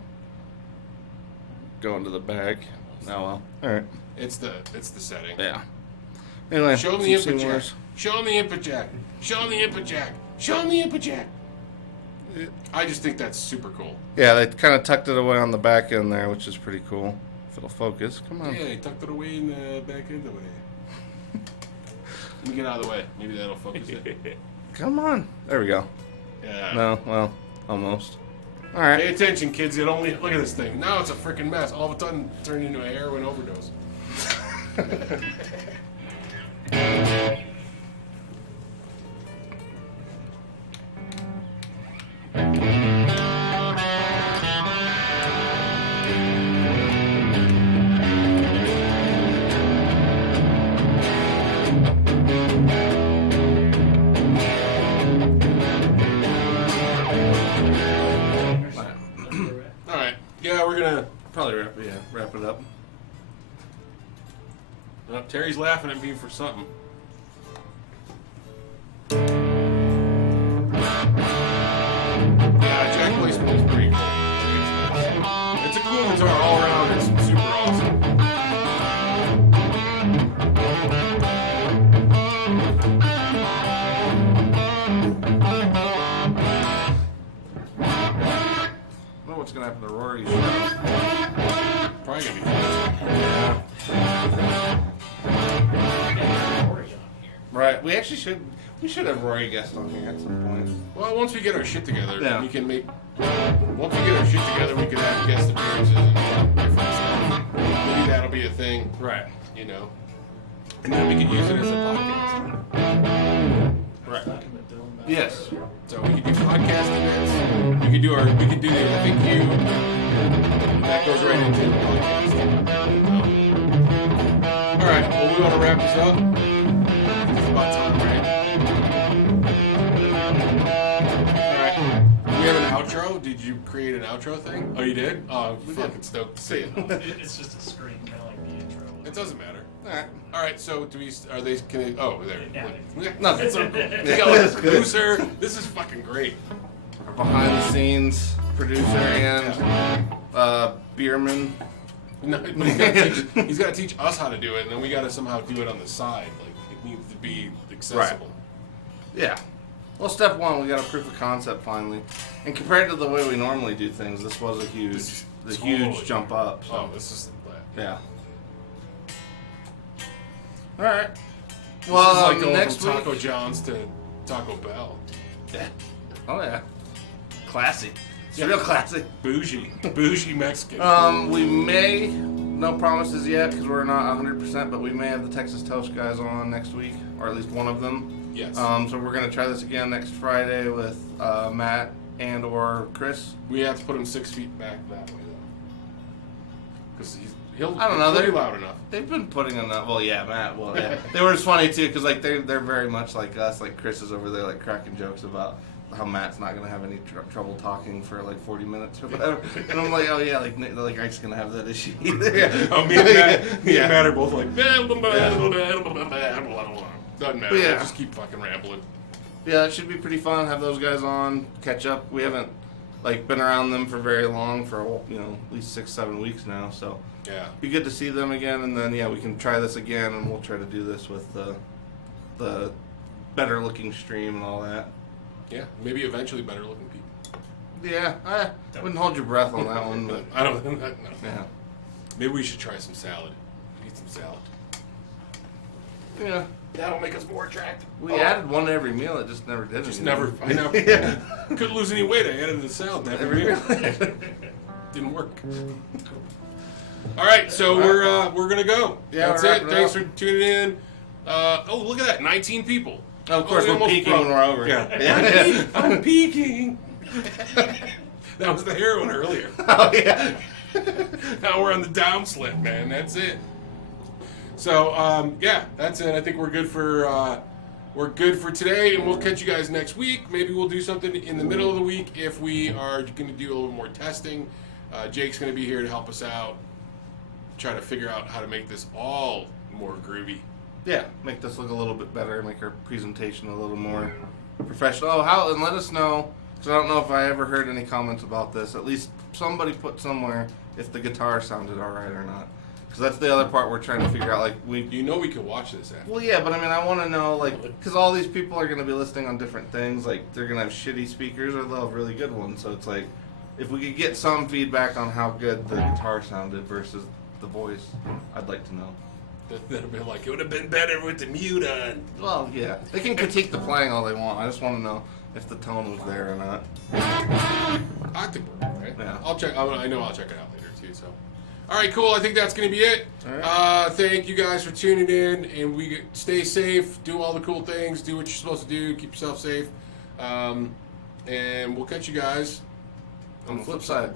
going to the back. Oh well. Alright. It's the setting. Yeah. Anyway, Show him the some input jack. Seymours. Show him the input jack. Show him the input jack. Show him the input jack. I just think that's super cool. Yeah, they kind of tucked it away on the back end there, which is pretty cool. If it'll focus. Come on. Yeah, he tucked it away in the back end of it. Let me get out of the way. Maybe that'll focus it. Come on. There we go. Yeah. No, well, almost. Pay Alright. attention, kids. It only look at this thing. Now it's a freaking mess. All of a sudden, it turned into a heroin overdose. All right. Yeah, we're gonna. Probably wrap it up. Terry's laughing at me for something. Yeah, jack placement is pretty cool. It's a cool guitar all around. It's super awesome. I don't know what's gonna happen to Rory's show. Probably gonna be fun. it. Rory on here. Right. We actually should have Rory guest on here at some point. Well, once we get our shit together, Yeah. we can make. Once we get our shit together, we can have guest appearances and talk different stuff. Maybe that'll be a thing, Right. you know. And then we can use it as a podcast. Right. Talking about Dylan Bauer. Yes. So we could do podcast events. We could do the FAQ. That goes right into the podcast. All right. Well, we want to wrap this up. It's about time, right? All right. Do we have an outro? Did you create an outro thing? Oh, you did? Oh, I'm fucking stoked to see it. It's just a screen, kind of like the intro. It doesn't matter. All right. All right. So do we? Are they? Can they? Oh, there. Yeah. Nothing. It's so cool. We Yeah, got like that's a good. producer. This is fucking great. Our behind the scenes producer and beerman. No, but he's got to teach us how to do it, and then we got to somehow do it on the side. Like it needs to be accessible. Yeah. Well, step one, we got a proof of concept finally, and compared to the way we normally do things, this was a huge jump up. So. Oh, this is Yeah. All right. This Well, is like going next from Taco week. John's to Taco Bell. Yeah. Oh yeah. Classy. It's Yeah. real classy. Bougie Mexican. We may, no promises yet because we're not 100%, but we may have the Texas Toast guys on next week, or at least one of them. Yes. So we're gonna try this again next Friday with Matt and or Chris. We have to put him 6 feet back that way though, because he'll I don't know, he'll be they're- loud enough. They've been putting enough. Well, yeah, Matt. Well, yeah. They were just funny too because like they're very much like us. Like Chris is over there like cracking jokes about how Matt's not gonna have any trouble talking for like 40 minutes or whatever. And I'm like, oh yeah, like Ike's gonna have that issue either. Yeah. Oh, me and Matt, me Yeah. and Matt are both like, doesn't matter. Yeah. We'll just keep fucking rambling. Yeah, it should be pretty fun. Have those guys on, catch up. We haven't like been around them for very long, for at least 6-7 weeks now. So Yeah. be good to see them again, and then we can try this again, and we'll try to do this with the better looking stream and all that. Yeah. Maybe eventually better looking people. Yeah, I wouldn't hold your breath on that one, but I don't. No. yeah, Maybe we should try some salad. Eat some salad. yeah. That'll make us more attractive. We added one to every meal. It just never did. Just anything. never. I know. Yeah. Couldn't lose any weight. I added the salad to every meal. Didn't work. All right, so we're gonna go. Yeah, That's we're it. wrapping Thanks up. for tuning in. Oh, look at that, 19 people. Of course, we we're almost peaking broke. when we're over. Yeah. I'm peaking. That was the heroin earlier. Oh yeah. Now we're on the downslope, man. That's it. So yeah, that's it. I think we're good for today, and we'll catch you guys next week. Maybe we'll do something in the middle of the week if we are going to do a little more testing. Jake's going to be here to help us out, try to figure out how to make this all more groovy. Yeah, make this look a little bit better, make our presentation a little more professional. Oh, and let us know, because I don't know if I ever heard any comments about this. At least somebody put somewhere if the guitar sounded all right or not. Because that's the other part we're trying to figure out. Like we can watch this after. Well, yeah, but I mean, I want to know, like, because all these people are going to be listening on different things. Like, they're going to have shitty speakers or they'll have really good ones. So it's like, if we could get some feedback on how good the guitar sounded versus the voice, I'd like to know. That'll be like, it would have been better with the mute on. Well, yeah. They can critique the playing all they want. I just want to know if the tone was there or not. I think we're good, right? Yeah. I'll check. I know I'll check it out later too. So, all right, cool. I think that's gonna be it. All right. Thank you guys for tuning in, and we stay safe. Do all the cool things. Do what you're supposed to do. Keep yourself safe. And we'll catch you guys On the flip side.